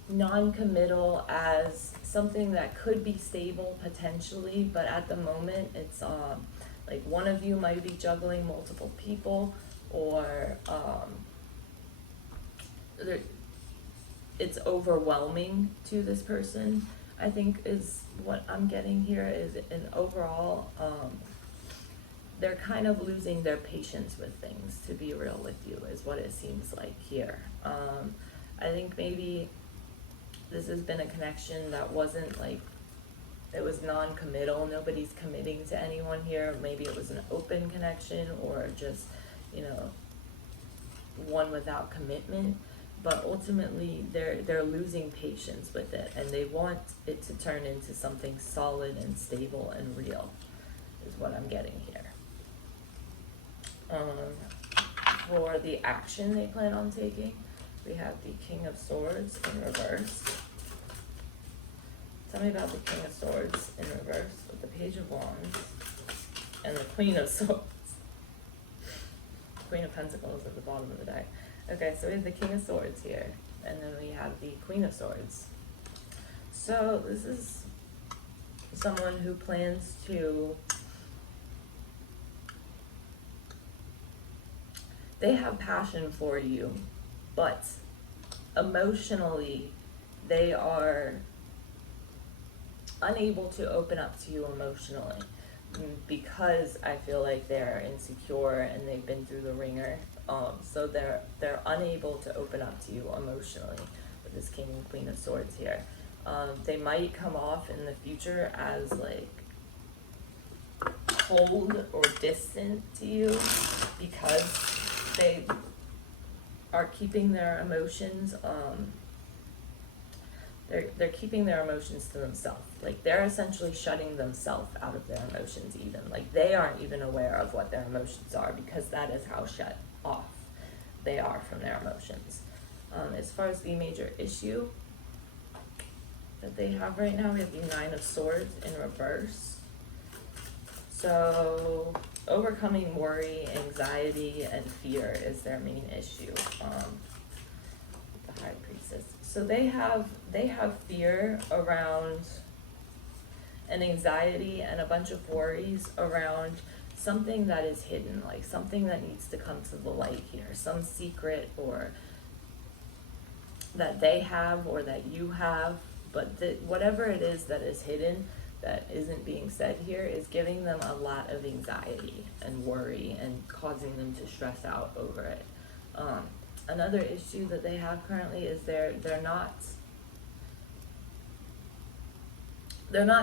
non-committal, as something that could be stable potentially, but at the moment it's like one of you might be juggling multiple people, or it's overwhelming to this person, I think is what I'm getting here. Is an overall they're kind of losing their patience with things, to be real with you, is what it seems like here. I think maybe this has been a connection that wasn't like, it was non-committal. Nobody's committing to anyone here. Maybe it was an open connection, or just, you know, one without commitment. But ultimately, they're losing patience with it, and they want it to turn into something solid and stable and real, is what I'm getting here. for the action they plan on taking, we have the King of Swords in reverse. Tell me about the King of Swords in reverse with the Page of Wands and the Queen of Swords. Queen of Pentacles at the bottom of the deck. Okay, so we have the King of Swords here, and then we have the Queen of Swords. So this is someone who plans to, they have passion for you, but emotionally they are unable to open up to you emotionally because I feel like they're insecure and they've been through the ringer. So they're unable to open up to you emotionally with this King and Queen of Swords here. They might come off in the future as like cold or distant to you because they are keeping their emotions, they're keeping their emotions to themselves. Like they're essentially shutting themselves out of their emotions even. Like they aren't even aware of what their emotions are because that is how shut off they are from their emotions. As far as the major issue that they have right now, we have the Nine of Swords in reverse. So overcoming worry, anxiety, and fear is their main issue. The High Priestess. So they have fear around, and anxiety and a bunch of worries around something that is hidden, like something that needs to come to the light here, some secret or that they have or that you have, but whatever it is that is hidden that isn't being said here is giving them a lot of anxiety and worry and causing them to stress out over it. Another issue that they have currently is they're not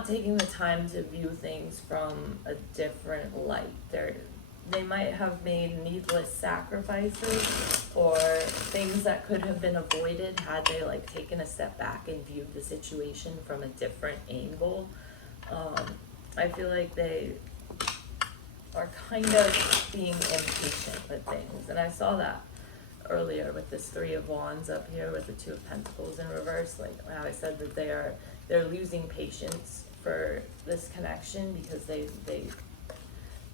taking the time to view things from a different light. They might have made needless sacrifices or things that could have been avoided had they like taken a step back and viewed the situation from a different angle. I feel like they are kind of being impatient with things, and I saw that earlier with this Three of Wands up here with the Two of Pentacles in reverse. Like how I said that they're losing patience for this connection because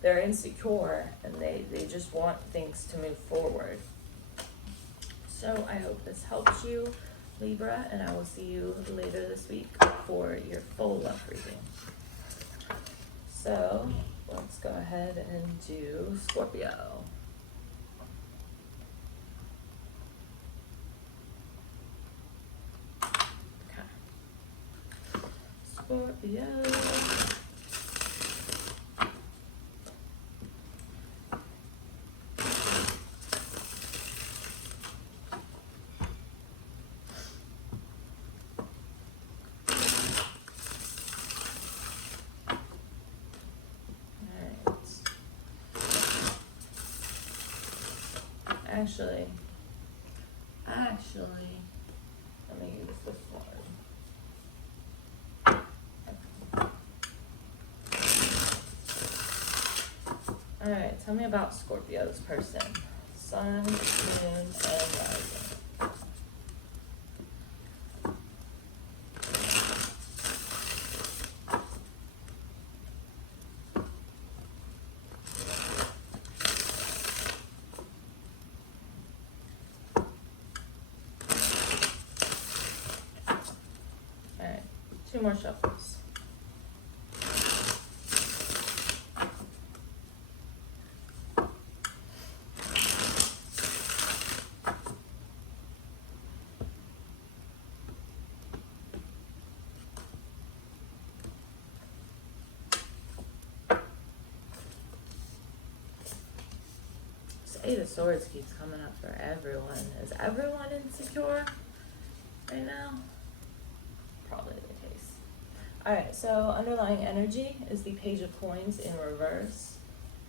they're insecure and they just want things to move forward. So I hope this helps you, Libra, and I will see you later this week for your full love reading. So let's go ahead and do Scorpio. Okay. Scorpio. Actually, let me use this one. Alright, tell me about Scorpio's person. Sun, Moon, and Rising. Two more shuffles. This Eight of Swords keeps coming up for everyone. Is everyone insecure right now? Probably the case. Alright, so underlying energy is the Page of Coins in reverse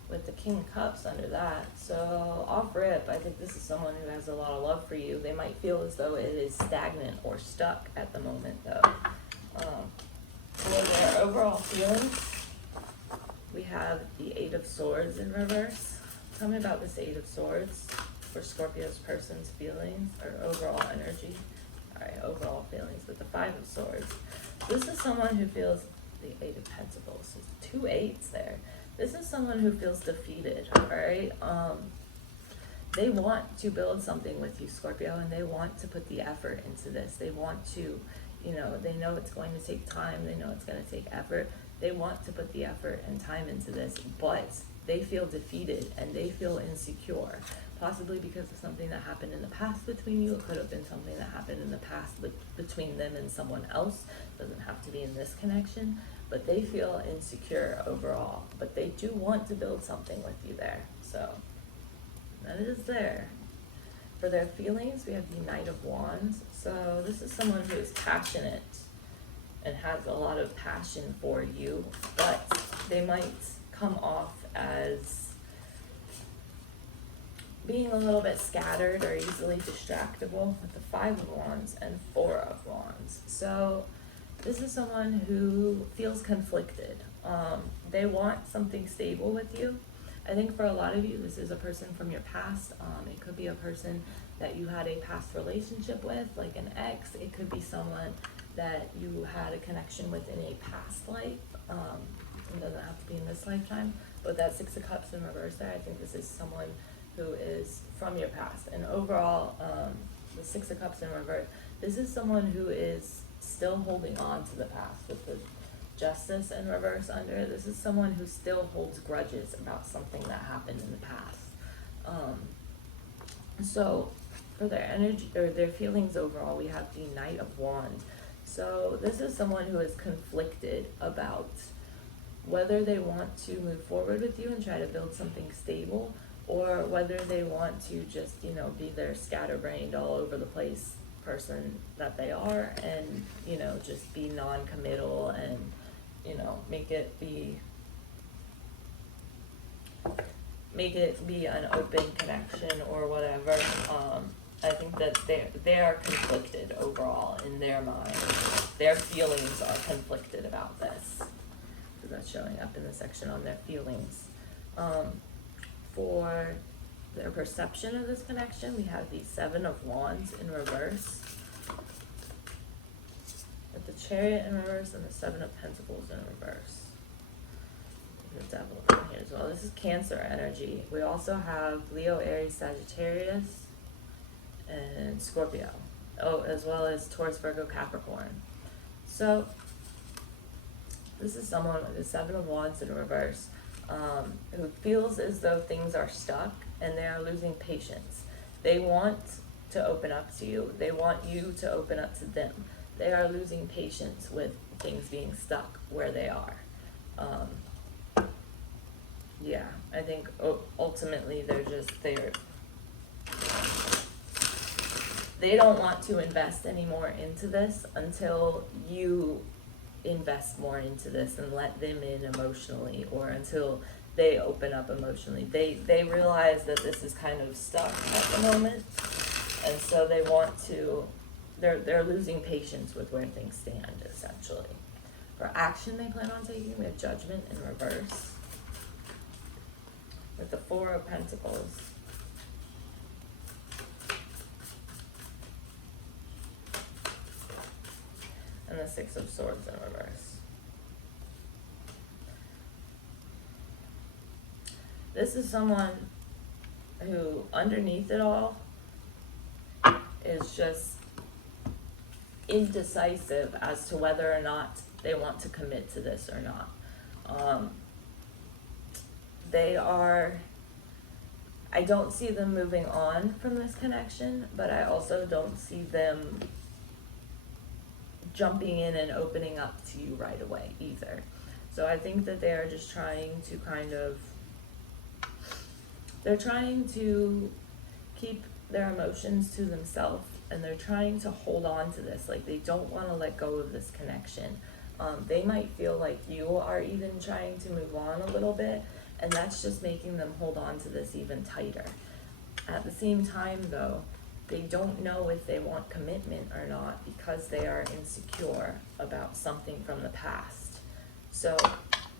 with the King of Cups under that. So off rip, I think this is someone who has a lot of love for you. They might feel as though it is stagnant or stuck at the moment though. For their overall feelings, we have the Eight of Swords in reverse. Tell me about this Eight of Swords. for Scorpio's person's feelings or overall energy. Alright, overall feelings with the Five of Swords. This is someone who feels the Eight of Pentacles. So 2 8s there. This is someone who feels defeated, alright? They want to build something with you, Scorpio, and they want to put the effort into this. They want to, you know, they know it's going to take time. They know it's going to take effort. They want to put the effort and time into this, but they feel defeated and they feel insecure, possibly because of something that happened in the past between you. It could have been something that happened in the past between them and someone else. It doesn't have to be in this connection, but they feel insecure overall, but they do want to build something with you there. So that is there. For their feelings, we have the Knight of Wands. So this is someone who is passionate and has a lot of passion for you, but they might come off as being a little bit scattered or easily distractible with the Five of Wands and Four of Wands. So this is someone who feels conflicted. They want something stable with you. I think for a lot of you, this is a person from your past. It could be a person that you had a past relationship with, like an ex. It could be someone that you had a connection with in a past life. It doesn't have to be in this lifetime. But that Six of Cups in reverse there, I think this is someone who is from your past. And overall, the Six of Cups in reverse, this is someone who is still holding on to the past with the Justice in reverse under it. This is someone who still holds grudges about something that happened in the past. So for their energy or their feelings overall, we have the Knight of Wands. So this is someone who is conflicted about whether they want to move forward with you and try to build something stable, or whether they want to just, you know, be their scatterbrained all over the place person that they are, and, you know, just be non-committal and, you know, make it be an open connection or whatever. I think that they are conflicted overall in their mind. Their feelings are conflicted about this. So that's showing up in the section on their feelings. For their perception of this connection, we have the Seven of Wands in reverse, with the Chariot in reverse and the Seven of Pentacles in reverse. The Devil in here as well. This is Cancer energy. We also have Leo, Aries, Sagittarius, and Scorpio. Oh, as well as Taurus, Virgo, Capricorn. So this is someone with the Seven of Wands in reverse, who feels as though things are stuck and they are losing patience. They want to open up to you. They want you to open up to them. They are losing patience with things being stuck where they are. Yeah, I think ultimately they don't want to invest any more into this until you invest more into this and let them in emotionally, or until they open up emotionally. They realize that this is kind of stuck at the moment, and so they want to, they're losing patience with where things stand, essentially. For action they plan on taking, we have Judgment in reverse, with the Four of Pentacles. And the Six of Swords in reverse. This is someone who, underneath it all, is just indecisive as to whether or not they want to commit to this or not. I don't see them moving on from this connection, but I also don't see them jumping in and opening up to you right away either. So I think that they are just trying to they're trying to keep their emotions to themselves, and they're trying to hold on to this. Like, they don't want to let go of this connection. They might feel like you are even trying to move on a little bit, and that's just making them hold on to this even tighter. At the same time, though, they don't know if they want commitment or not because they are insecure about something from the past. So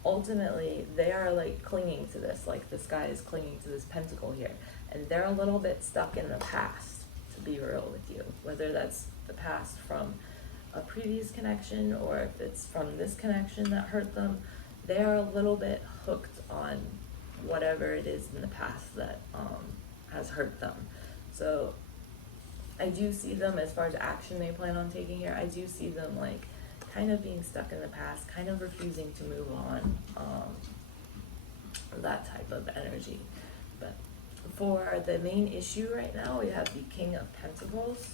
ultimately they are like clinging to this, like this guy is clinging to this pentacle here, and they're a little bit stuck in the past, to be real with you, whether that's the past from a previous connection or if it's from this connection that hurt them. They are a little bit hooked on whatever it is in the past that has hurt them. So I do see them, as far as action they plan on taking here, I do see them like kind of being stuck in the past, kind of refusing to move on, that type of energy. But for the main issue right now, we have the King of Pentacles.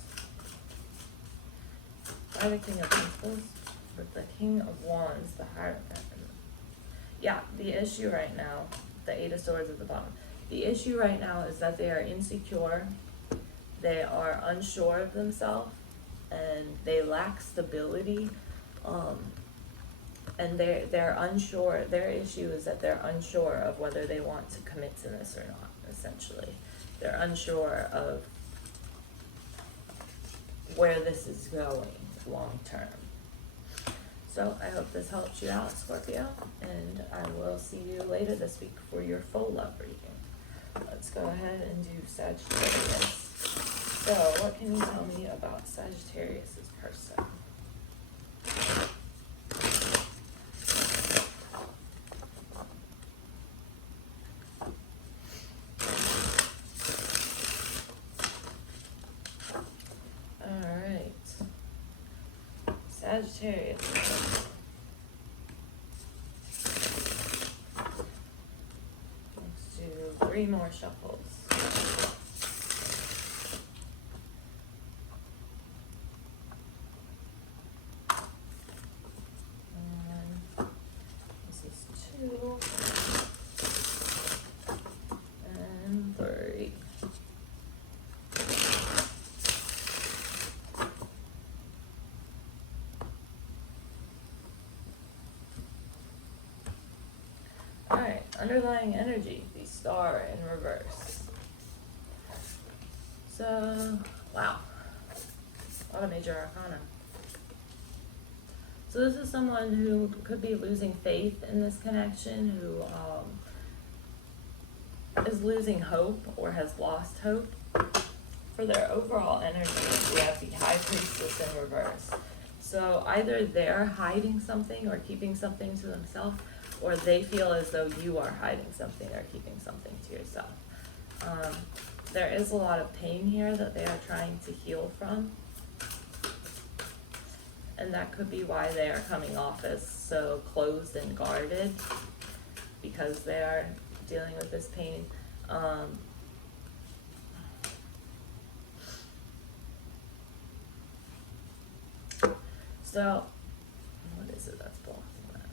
By the King of Pentacles, with the King of Wands, the Hierophant. Yeah, the issue right now, the Eight of Swords at the bottom. The issue right now is that they are insecure, they are unsure of themselves, and they lack stability, and they're unsure. Their issue is that they're unsure of whether they want to commit to this or not, essentially. They're unsure of where this is going long term. So I hope this helps you out, Scorpio, and I will see you later this week for your full love reading. Let's go ahead and do Sagittarius. So what can you tell me about Sagittarius's person? Sagittarius. Let's do 3 more shuffles. And this is 2 and 3. Alright, underlying energy, the Star in reverse. So, wow, a lot of major arcana. So this is someone who could be losing faith in this connection, who is losing hope or has lost hope. For their overall energy, we have the High Priestess in reverse. So either they're hiding something or keeping something to themselves, or they feel as though you are hiding something or keeping something to yourself. There is a lot of pain here that they are trying to heal from. And that could be why they are coming off as so closed and guarded, because they are dealing with this pain. So, what is it that's blocking that?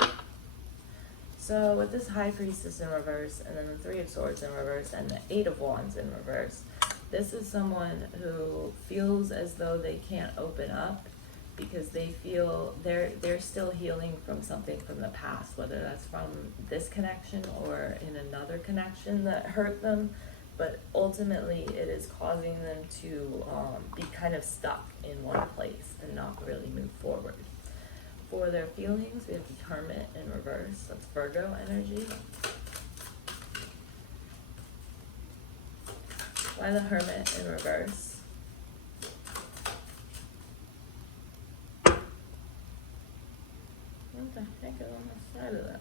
Yeah. So with this High Priestess in reverse, and then the 3 of Swords in reverse, and the 8 of Wands in reverse, this is someone who feels as though they can't open up because they feel they're still healing from something from the past, whether that's from this connection or in another connection that hurt them. But ultimately, it is causing them to be kind of stuck in one place and not really move forward. For their feelings, we have the Hermit in reverse. That's Virgo energy. Why the Hermit in reverse? What the heck is on the side of that?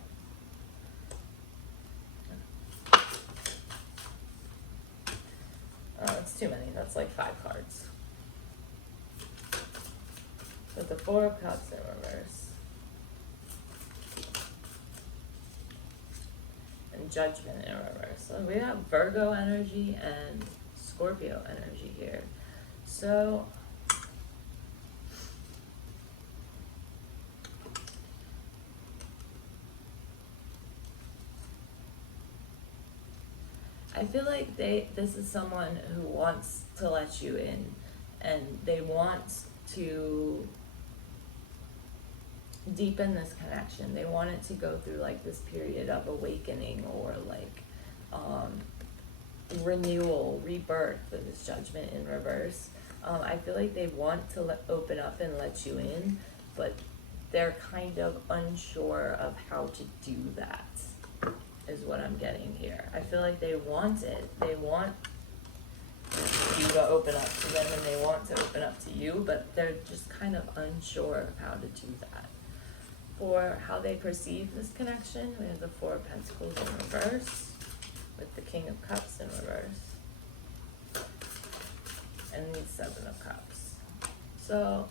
Oh, it's too many. That's like 5 cards. With the 4 of Cups in reverse. And Judgment in reverse. So we have Virgo energy and Scorpio energy here. So I feel like this is someone who wants to let you in, and they want to deepen this connection. They want it to go through like this period of awakening or like renewal, rebirth, with this Judgment in reverse. I feel like they want to open up and let you in, but they're kind of unsure of how to do that, is what I'm getting here. I feel like they want it. They want you to open up to them, and they want to open up to you, but they're just kind of unsure of how to do that. For how they perceive this connection, we have the Four of Pentacles in reverse, with the King of Cups in reverse, and the Seven of Cups. So,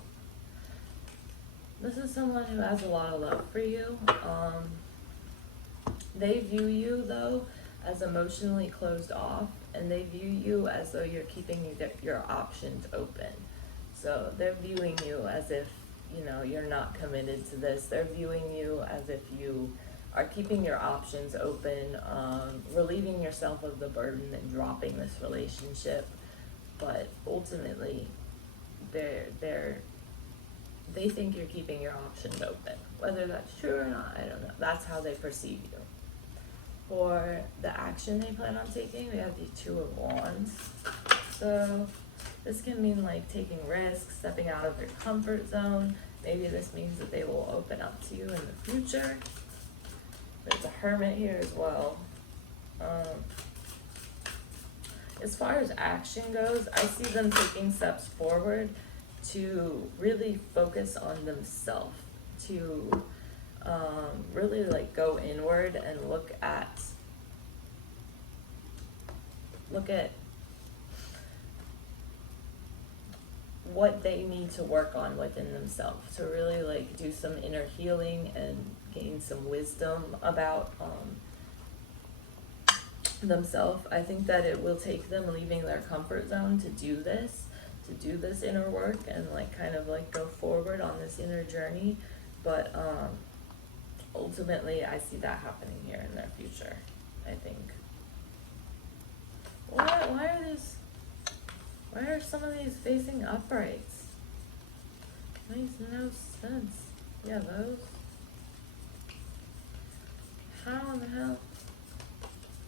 this is someone who has a lot of love for you. They view you, though, as emotionally closed off, and they view you as though you're keeping your options open. So they're viewing you as if, you know, you're not committed to this. They're viewing you as if you are keeping your options open, relieving yourself of the burden and dropping this relationship. But ultimately, they think you're keeping your options open. Whether that's true or not, I don't know. That's how they perceive you. For the action they plan on taking, we have the Two of Wands. So this can mean like taking risks, stepping out of your comfort zone. Maybe this means that they will open up to you in the future. There's a Hermit here as well. As far as action goes, I see them taking steps forward to really focus on themselves, to really like go inward and look at what they need to work on within themselves, to really like do some inner healing and gain some wisdom about themselves. I think that it will take them leaving their comfort zone to do this inner work and like kind of like go forward on this inner journey. But ultimately, I see that happening here in their future, I think. Why are some of these facing uprights? Makes no sense. Yeah, those. How in the hell?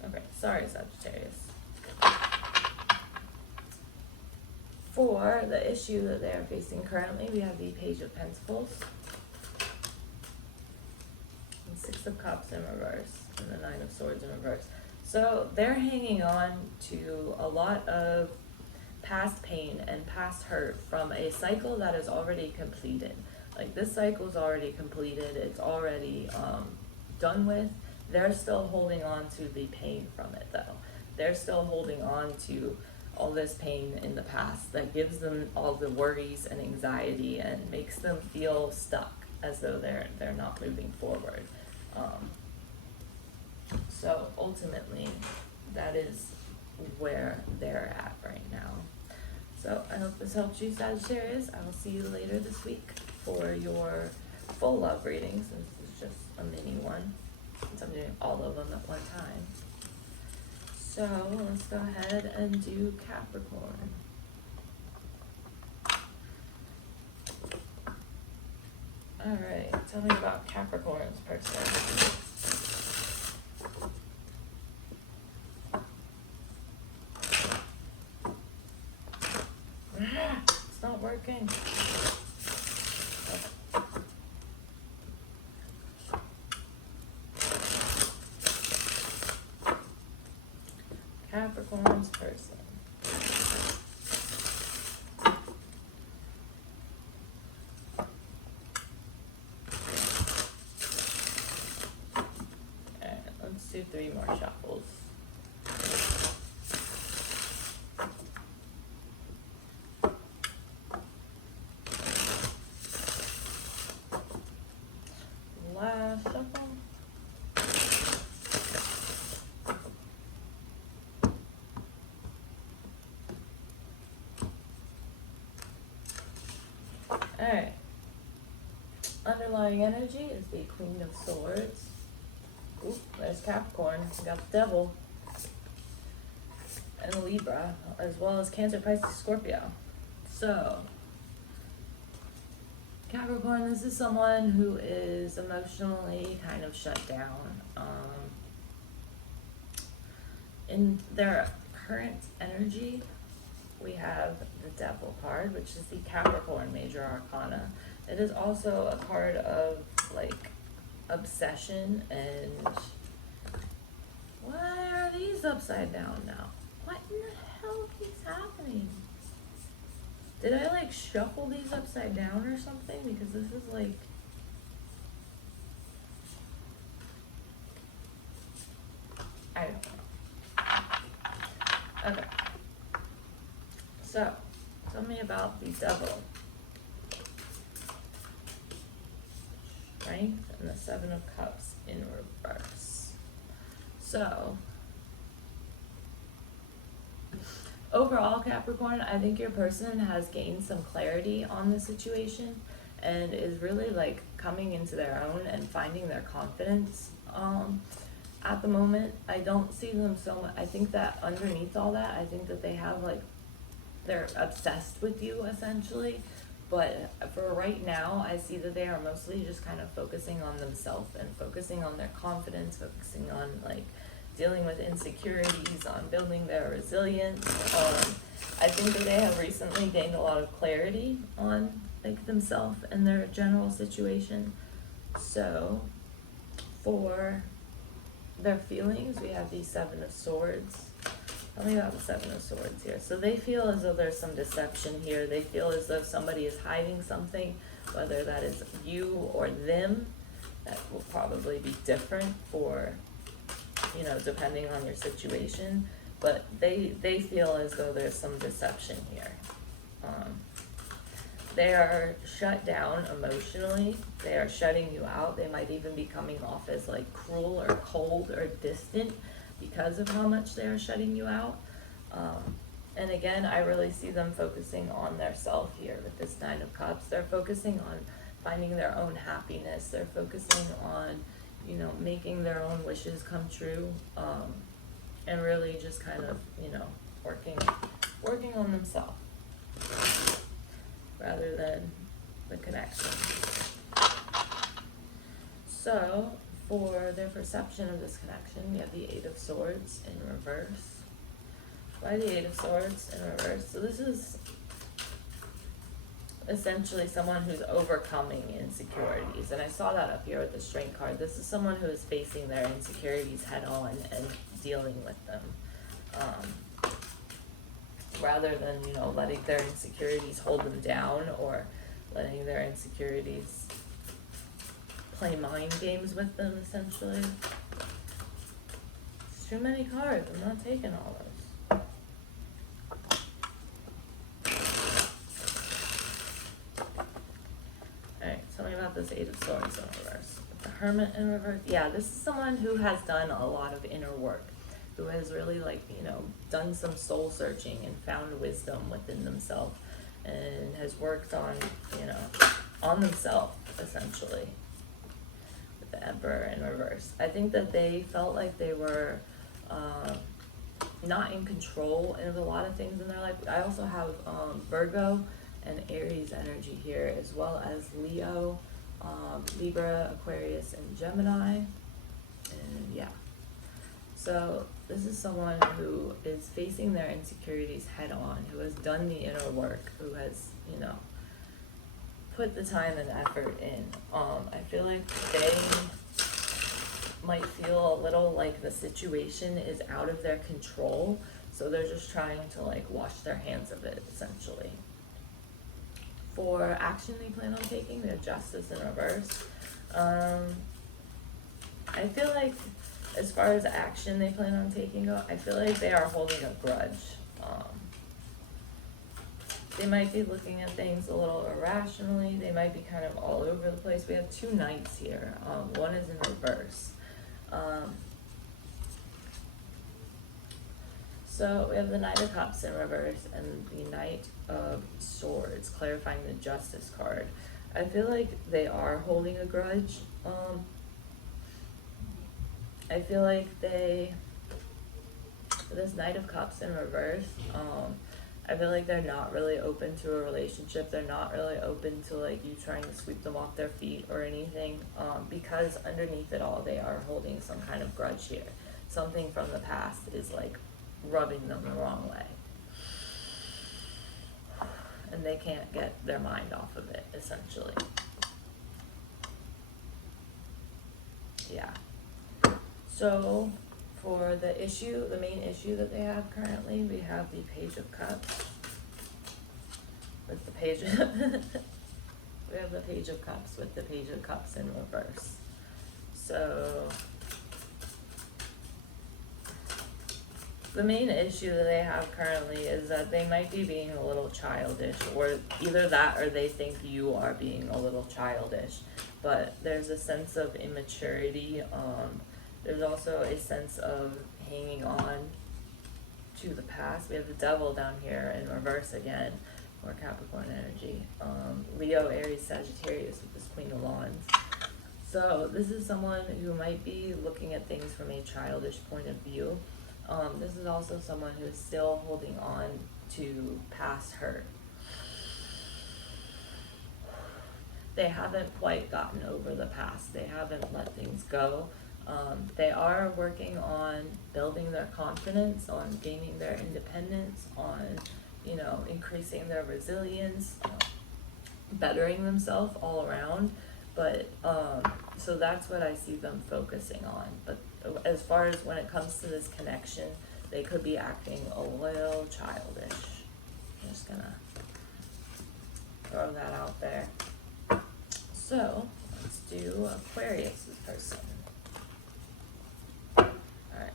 Okay, sorry, Sagittarius. For the issue that they are facing currently, we have the Page of Pentacles, and Six of Cups in reverse, and the Nine of Swords in reverse. So they're hanging on to a lot of past pain and past hurt from a cycle that is already completed. Like this cycle is already completed, it's already done with. They're still holding on to the pain from it though. They're still holding on to all this pain in the past that gives them all the worries and anxiety and makes them feel stuck, as though they're not moving forward. So ultimately, that is where they're at right now. So I hope this helps you, Sagittarius. I will see you later this week for your full love reading, since this is just a mini one, since I'm doing all of them at one time. So let's go ahead and do Capricorn. Alright, tell me about Capricorn's person. It's not working. Capricorn's person. Alright, let's do 3 more shuffles. Last shuffle. Alright. Underlying energy is the Queen of Swords. Oop, there's Capricorn. We got the Devil. And Libra, as well as Cancer, Pisces, Scorpio. So, Capricorn, this is someone who is emotionally kind of shut down. In their current energy, we have the Devil card, which is the Capricorn Major Arcana. It is also a card of like obsession and why are these upside down now? What in the hell keeps happening? Did I like shuffle these upside down or something? Because this is like, I don't know. Okay. So, tell me about the Devil. Strength and the Seven of Cups in reverse. So, overall, Capricorn, I think your person has gained some clarity on the situation and is really like coming into their own and finding their confidence at the moment. I don't see them so much. I think that underneath all that, I think that they have like, they're obsessed with you essentially. But for right now, I see that they are mostly just kind of focusing on themselves and focusing on their confidence, focusing on like dealing with insecurities, on building their resilience. I think that they have recently gained a lot of clarity on like themselves and their general situation. So for their feelings, we have the Seven of Swords. Tell me about the Seven of Swords here. So they feel as though there's some deception here. They feel as though somebody is hiding something, whether that is you or them. That will probably be different for, you know, depending on your situation. But they feel as though there's some deception here. They are shut down emotionally. They are shutting you out. They might even be coming off as like cruel or cold or distant because of how much they are shutting you out. And again, I really see them focusing on their self here with this Nine of Cups. They're focusing on finding their own happiness. They're focusing on, you know, making their own wishes come true, and really just kind of, you know, working on themselves rather than the connection. So for their perception of this connection, we have the Eight of Swords in reverse. Why the Eight of Swords in reverse? So this is essentially someone who's overcoming insecurities. And I saw that up here with the Strength card. This is someone who is facing their insecurities head on and dealing with them. Rather than, you know, letting their insecurities hold them down or letting their insecurities play mind games with them, essentially. It's too many cards. I'm not taking all those. Alright, tell me about this Eight of Swords in reverse. The Hermit in reverse. Yeah, this is someone who has done a lot of inner work, who has really, like, you know, done some soul searching and found wisdom within themselves and has worked on, you know, on themselves, essentially. With the Emperor in reverse. I think that they felt like they were not in control of a lot of things in their life. I also have Virgo and Aries energy here, as well as Leo, Libra, Aquarius, and Gemini. And yeah. So this is someone who is facing their insecurities head on, who has done the inner work, who has, you know, put the time and effort in. I feel like they might feel a little like the situation is out of their control, so they're just trying to like wash their hands of it, essentially. For action they plan on taking, they have Justice in reverse. I feel like as far as action they plan on taking, I feel like they are holding a grudge. They might be looking at things a little irrationally. They might be kind of all over the place. We have two Knights here. One is in reverse. So we have the Knight of Cups in reverse and the Knight of Swords, clarifying the Justice card. I feel like they are holding a grudge. I feel like this Knight of Cups in reverse, I feel like they're not really open to a relationship. They're not really open to like you trying to sweep them off their feet or anything, because underneath it all, they are holding some kind of grudge here. Something from the past is like rubbing them the wrong way. and they can't get their mind off of it, essentially. Yeah. So for the issue, the main issue that they have currently, we have the Page of Cups. With the Page of we have the Page of Cups with the Page of Cups in reverse. So the main issue that they have currently is that they might be being a little childish, or either that or they think you are being a little childish. But there's a sense of immaturity. There's also a sense of hanging on to the past. We have the Devil down here in reverse again, or Capricorn energy. Leo, Aries, Sagittarius with this Queen of Wands. So this is someone who might be looking at things from a childish point of view. This is also someone who is still holding on to past hurt. They haven't quite gotten over the past. They haven't let things go. They are working on building their confidence, on gaining their independence, on, you know, increasing their resilience, bettering themselves all around. But so that's what I see them focusing on. But as far as when it comes to this connection, they could be acting a little childish. I'm just gonna throw that out there. So let's do Aquarius' person. Alright.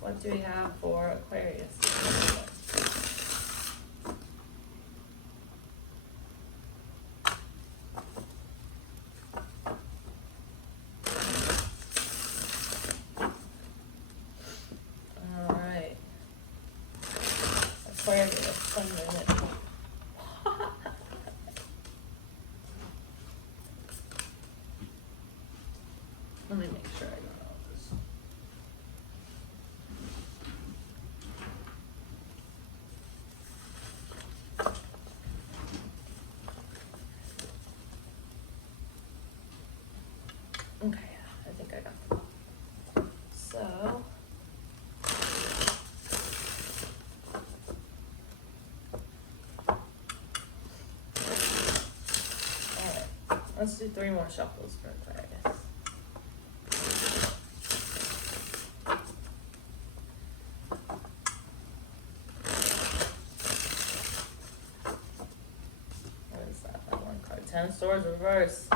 What do we have for Aquarius? Alright. Aquarius, 1 minute. Let me make sure I don't know this. Okay, I think I got them. So alright, let's do 3 more shuffles for Aquarius. Ten of Swords reverse.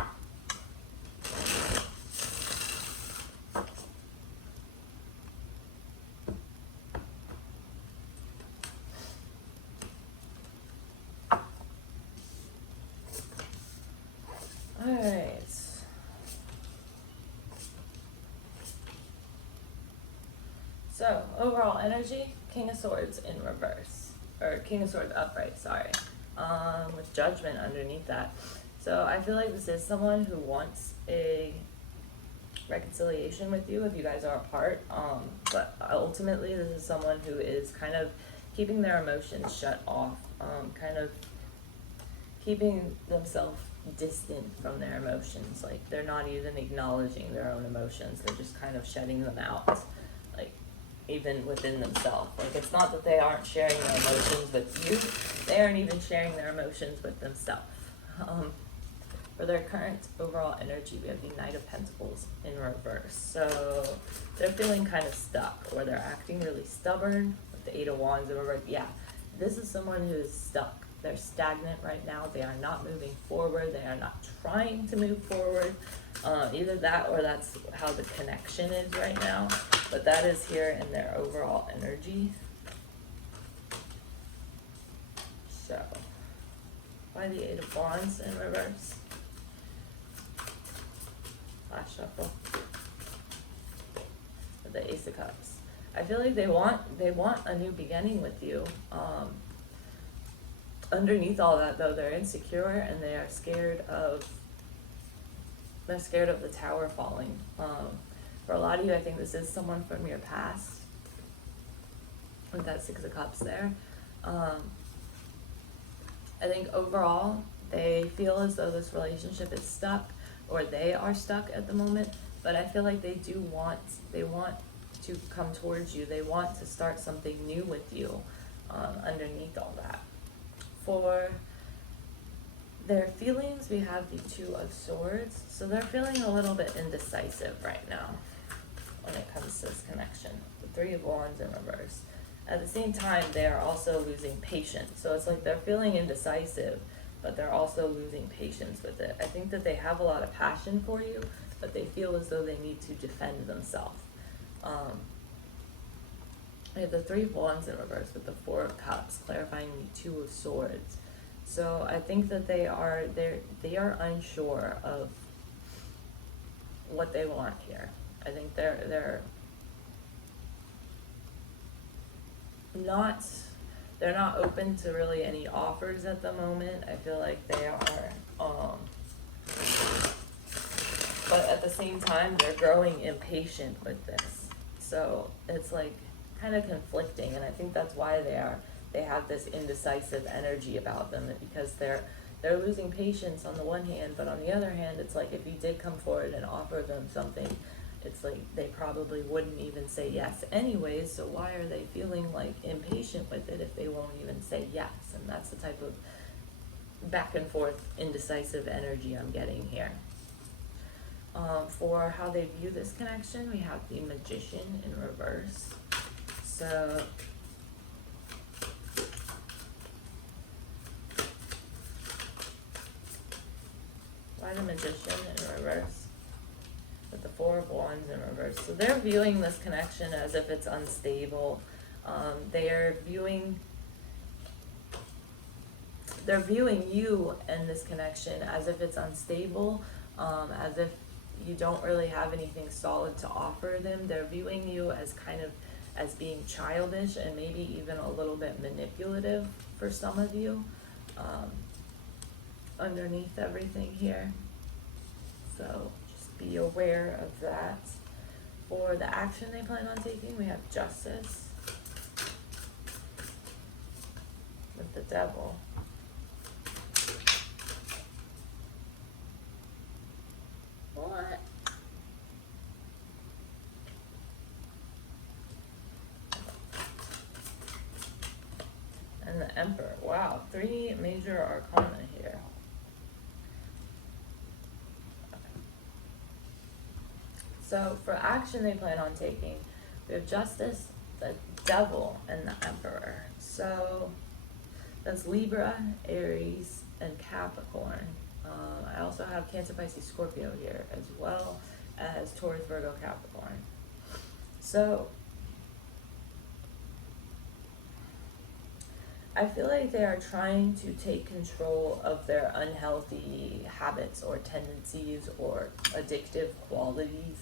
Alright. So, overall energy, King of Swords in reverse. Or King of Swords upright, sorry. With Judgment underneath that. So I feel like this is someone who wants a reconciliation with you if you guys are apart. But ultimately this is someone who is kind of keeping their emotions shut off, kind of keeping themselves distant from their emotions. Like they're not even acknowledging their own emotions. They're just kind of shutting them out, like even within themselves. Like it's not that they aren't sharing their emotions with you. They aren't even sharing their emotions with themselves. For their current overall energy, we have the Knight of Pentacles in reverse. So they're feeling kind of stuck, or they're acting really stubborn with the Eight of Wands in reverse. Yeah, this is someone who is stuck. They're stagnant right now. They are not moving forward. They are not trying to move forward. Either that or that's how the connection is right now. But that is here in their overall energy. So, why the Eight of Wands in reverse? Last shuffle. With the Ace of Cups. I feel like they want a new beginning with you. Underneath all that though, they're insecure and they are scared of the tower falling. For a lot of you, I think this is someone from your past with that Six of Cups there. I think overall they feel as though this relationship is stuck, or they are stuck at the moment, but I feel like they want to come towards you. They want to start something new with you underneath all that. For their feelings, we have the Two of Swords. So they're feeling a little bit indecisive right now when it comes to this connection. The Three of Wands in reverse. At the same time, they are also losing patience. So it's like they're feeling indecisive, but they're also losing patience with it. I think that they have a lot of passion for you, but they feel as though they need to defend themselves. We have the Three of Wands in reverse with the Four of Cups, clarifying the Two of Swords. So I think that they are unsure of what they want here. I think they're not open to really any offers at the moment. I feel like they are, but at the same time, they're growing impatient with this. So it's like kind of conflicting, and I think that's why they have this indecisive energy about them, because they're losing patience on the one hand, but on the other hand, it's like if you did come forward and offer them something, it's like they probably wouldn't even say yes anyways, so why are they feeling like impatient with it if they won't even say yes? And that's the type of back and forth indecisive energy I'm getting here. For how they view this connection, we have the Magician in reverse. So why the Magician in reverse with the Four of Wands in reverse? So they're viewing this connection as if it's unstable. They're viewing you and this connection as if it's unstable, as if you don't really have anything solid to offer them. They're viewing you as kind of as being childish and maybe even a little bit manipulative for some of you, underneath everything here. So just be aware of that. For the action they plan on taking, we have Justice with the Devil. What? And the Emperor. Wow, 3 major arcana here. So for action they plan on taking, we have Justice, the Devil, and the Emperor. So that's Libra, Aries, and Capricorn. I also have Cancer, Pisces, Scorpio here, as well as Taurus, Virgo, Capricorn. So I feel like they are trying to take control of their unhealthy habits or tendencies or addictive qualities.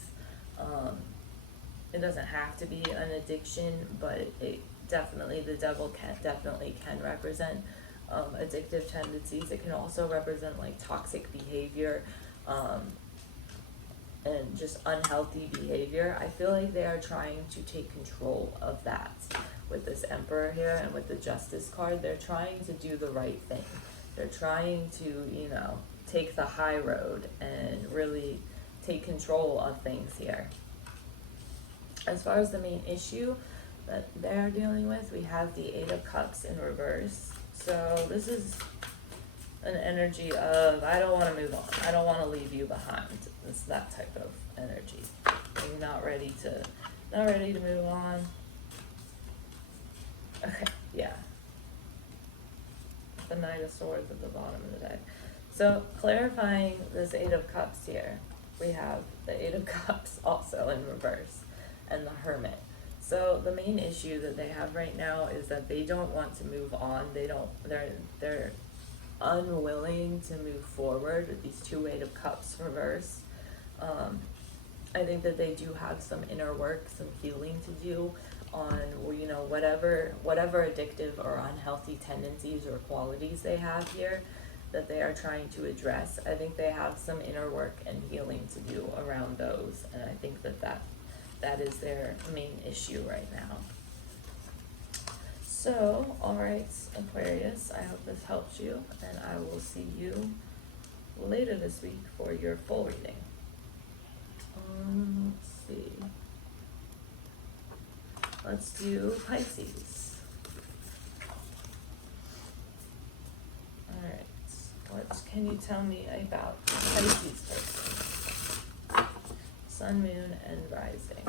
It doesn't have to be an addiction, but it definitely, the devil can represent addictive tendencies. It can also represent like toxic behavior, and just unhealthy behavior. I feel like they are trying to take control of that with this Emperor here and with the Justice card. They're trying to do the right thing. They're trying to, take the high road and really take control of things here. As far as the main issue that they're dealing with, we have the Eight of Cups in reverse. So this is an energy of, I don't want to move on. I don't want to leave you behind. It's that type of energy. I'm not ready to move on. Okay, yeah. The Knight of Swords at the bottom of the deck. So clarifying this Eight of Cups here, we have the Eight of Cups also in reverse, and the Hermit. So the main issue that they have right now is that they don't want to move on. They're unwilling to move forward with these two Eight of Cups reverse. I think that they do have some inner work, some healing to do on, whatever addictive or unhealthy tendencies or qualities they have here that they are trying to address. I think they have some inner work and healing to do around those, and I think that is their main issue right now. So, alright, Aquarius, I hope this helps you, and I will see you later this week for your full reading. Let's see. Let's do Pisces. cards can you tell me about Pisces person? Sun, moon, and rising.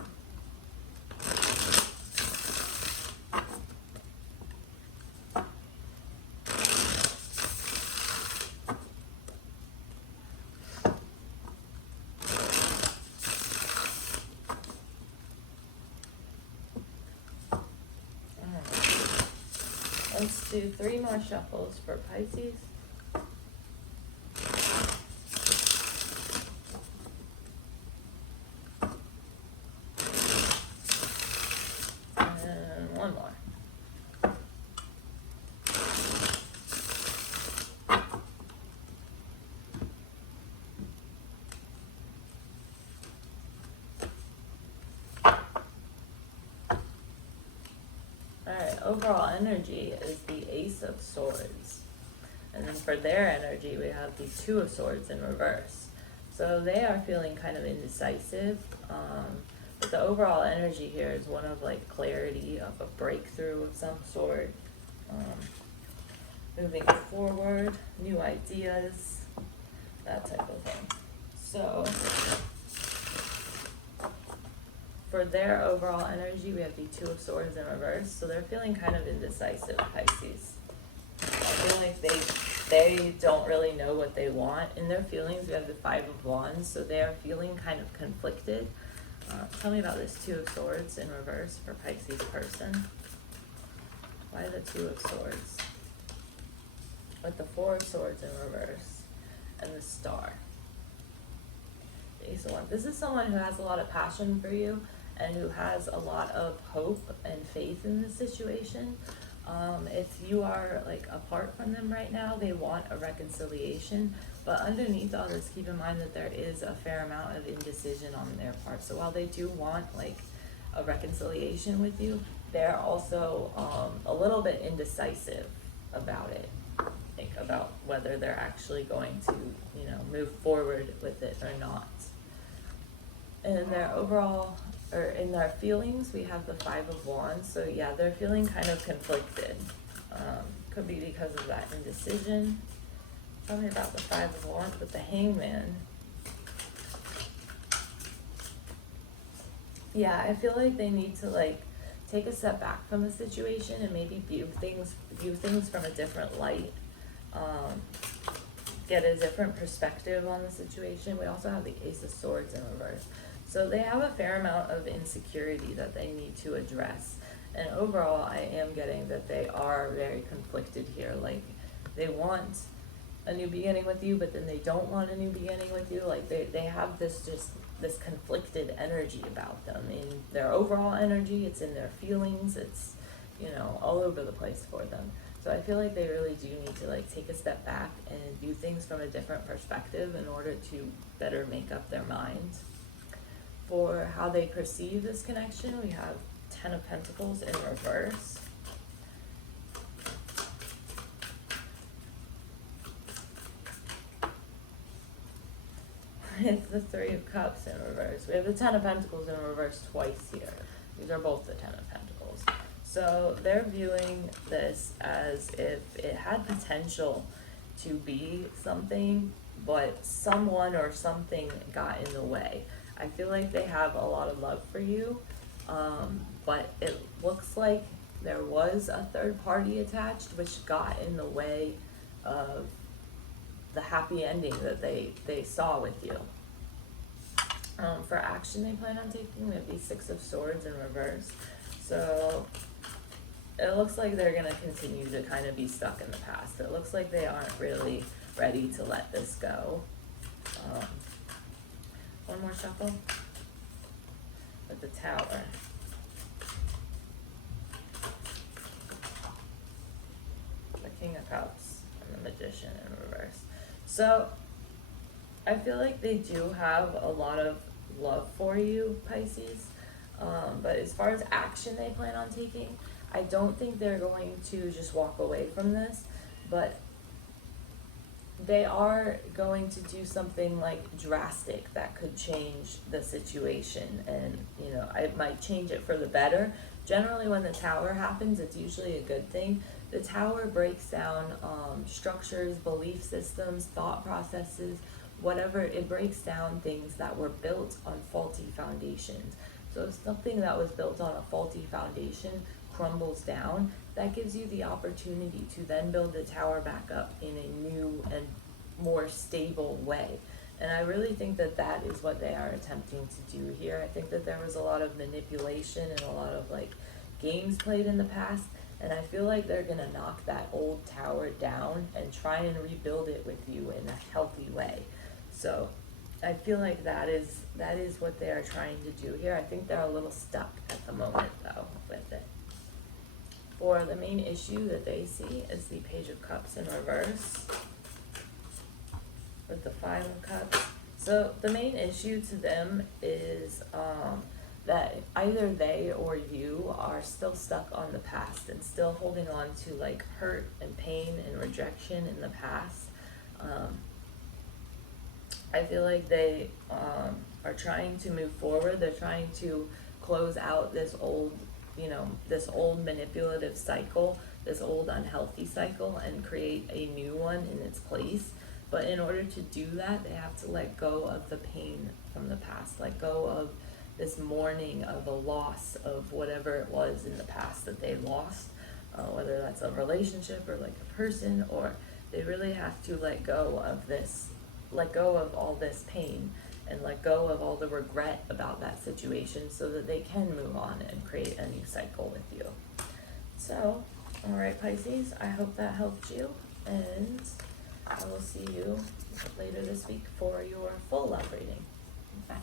Let's do 3 more shuffles for Pisces. And 1 more. Alright, overall energy is the Ace of Swords. And then for their energy, we have the Two of Swords in reverse. So they are feeling kind of indecisive. But the overall energy here is one of like clarity, of a breakthrough of some sort. Moving forward, new ideas, that type of thing. So for their overall energy, we have the Two of Swords in reverse. So they're feeling kind of indecisive, Pisces. I feel like they don't really know what they want. In their feelings, we have the Five of Wands. So they are feeling kind of conflicted. Tell me about this Two of Swords in reverse for Pisces person. Why the Two of Swords? With the Four of Swords in reverse. And the Star. The Ace of Wands. This is someone who has a lot of passion for you, and who has a lot of hope and faith in the situation. If you are like apart from them right now, they want a reconciliation, but underneath all this, keep in mind that there is a fair amount of indecision on their part. So while they do want like a reconciliation with you, they're also a little bit indecisive about it, like about whether they're actually going to, move forward with it or not. And in their overall, or in their feelings, we have the Five of Wands. So yeah, they're feeling kind of conflicted. Could be because of that indecision. Tell me about the Five of Wands with the Hangman. Yeah, I feel like they need to like take a step back from the situation and maybe view things from a different light. Get a different perspective on the situation. We also have the Ace of Swords in reverse. So they have a fair amount of insecurity that they need to address. And overall, I am getting that they are very conflicted here. Like, they want a new beginning with you, but then they don't want a new beginning with you. Like, they have this conflicted energy about them. In their overall energy, it's in their feelings, it's, all over the place for them. So I feel like they really do need to like take a step back and view things from a different perspective in order to better make up their mind. For how they perceive this connection, we have Ten of Pentacles in reverse. It's the Three of Cups in reverse. We have the Ten of Pentacles in reverse twice here. These are both the Ten of Pentacles. So they're viewing this as if it had potential to be something, but someone or something got in the way. I feel like they have a lot of love for you, but it looks like there was a third party attached, which got in the way of the happy ending that they saw with you. For action they plan on taking, we have the Six of Swords in reverse. So it looks like they're going to continue to kind of be stuck in the past. It looks like they aren't really ready to let this go. One more shuffle with the Tower. The King of Cups and the Magician in reverse. So I feel like they do have a lot of love for you, Pisces. But as far as action they plan on taking, I don't think they're going to just walk away from this, but they are going to do something like drastic that could change the situation, and it might change it for the better. Generally when the Tower happens, it's usually a good thing, the Tower breaks down structures, belief systems, thought processes, whatever. It breaks down things that were built on faulty foundations. So if something that was built on a faulty foundation crumbles down, that gives you the opportunity to then build the tower back up in a new and more stable way. And I really think that that is what they are attempting to do here. I think that there was a lot of manipulation and a lot of like games played in the past, and I feel like they're gonna knock that old tower down and try and rebuild it with you in a healthy way. So I feel like that is what they are trying to do here. I think they're a little stuck at the moment though with it. For the main issue that they see is the Page of Cups in reverse with the Five of Cups. So the main issue to them is that either they or you are still stuck on the past and still holding on to like hurt and pain and rejection in the past. I feel like they are trying to move forward. They're trying to close out this old, this old manipulative cycle, this old unhealthy cycle, and create a new one in its place. But in order to do that, they have to let go of the pain from the past, let go of this mourning of a loss of whatever it was in the past that they lost, whether that's a relationship or like a person, or they really have to let go of this, let go of all this pain and let go of all the regret about that situation so that they can move on and create a new cycle with you. So, all right, Pisces, I hope that helped you, and I will see you later this week for your full love reading. Bye.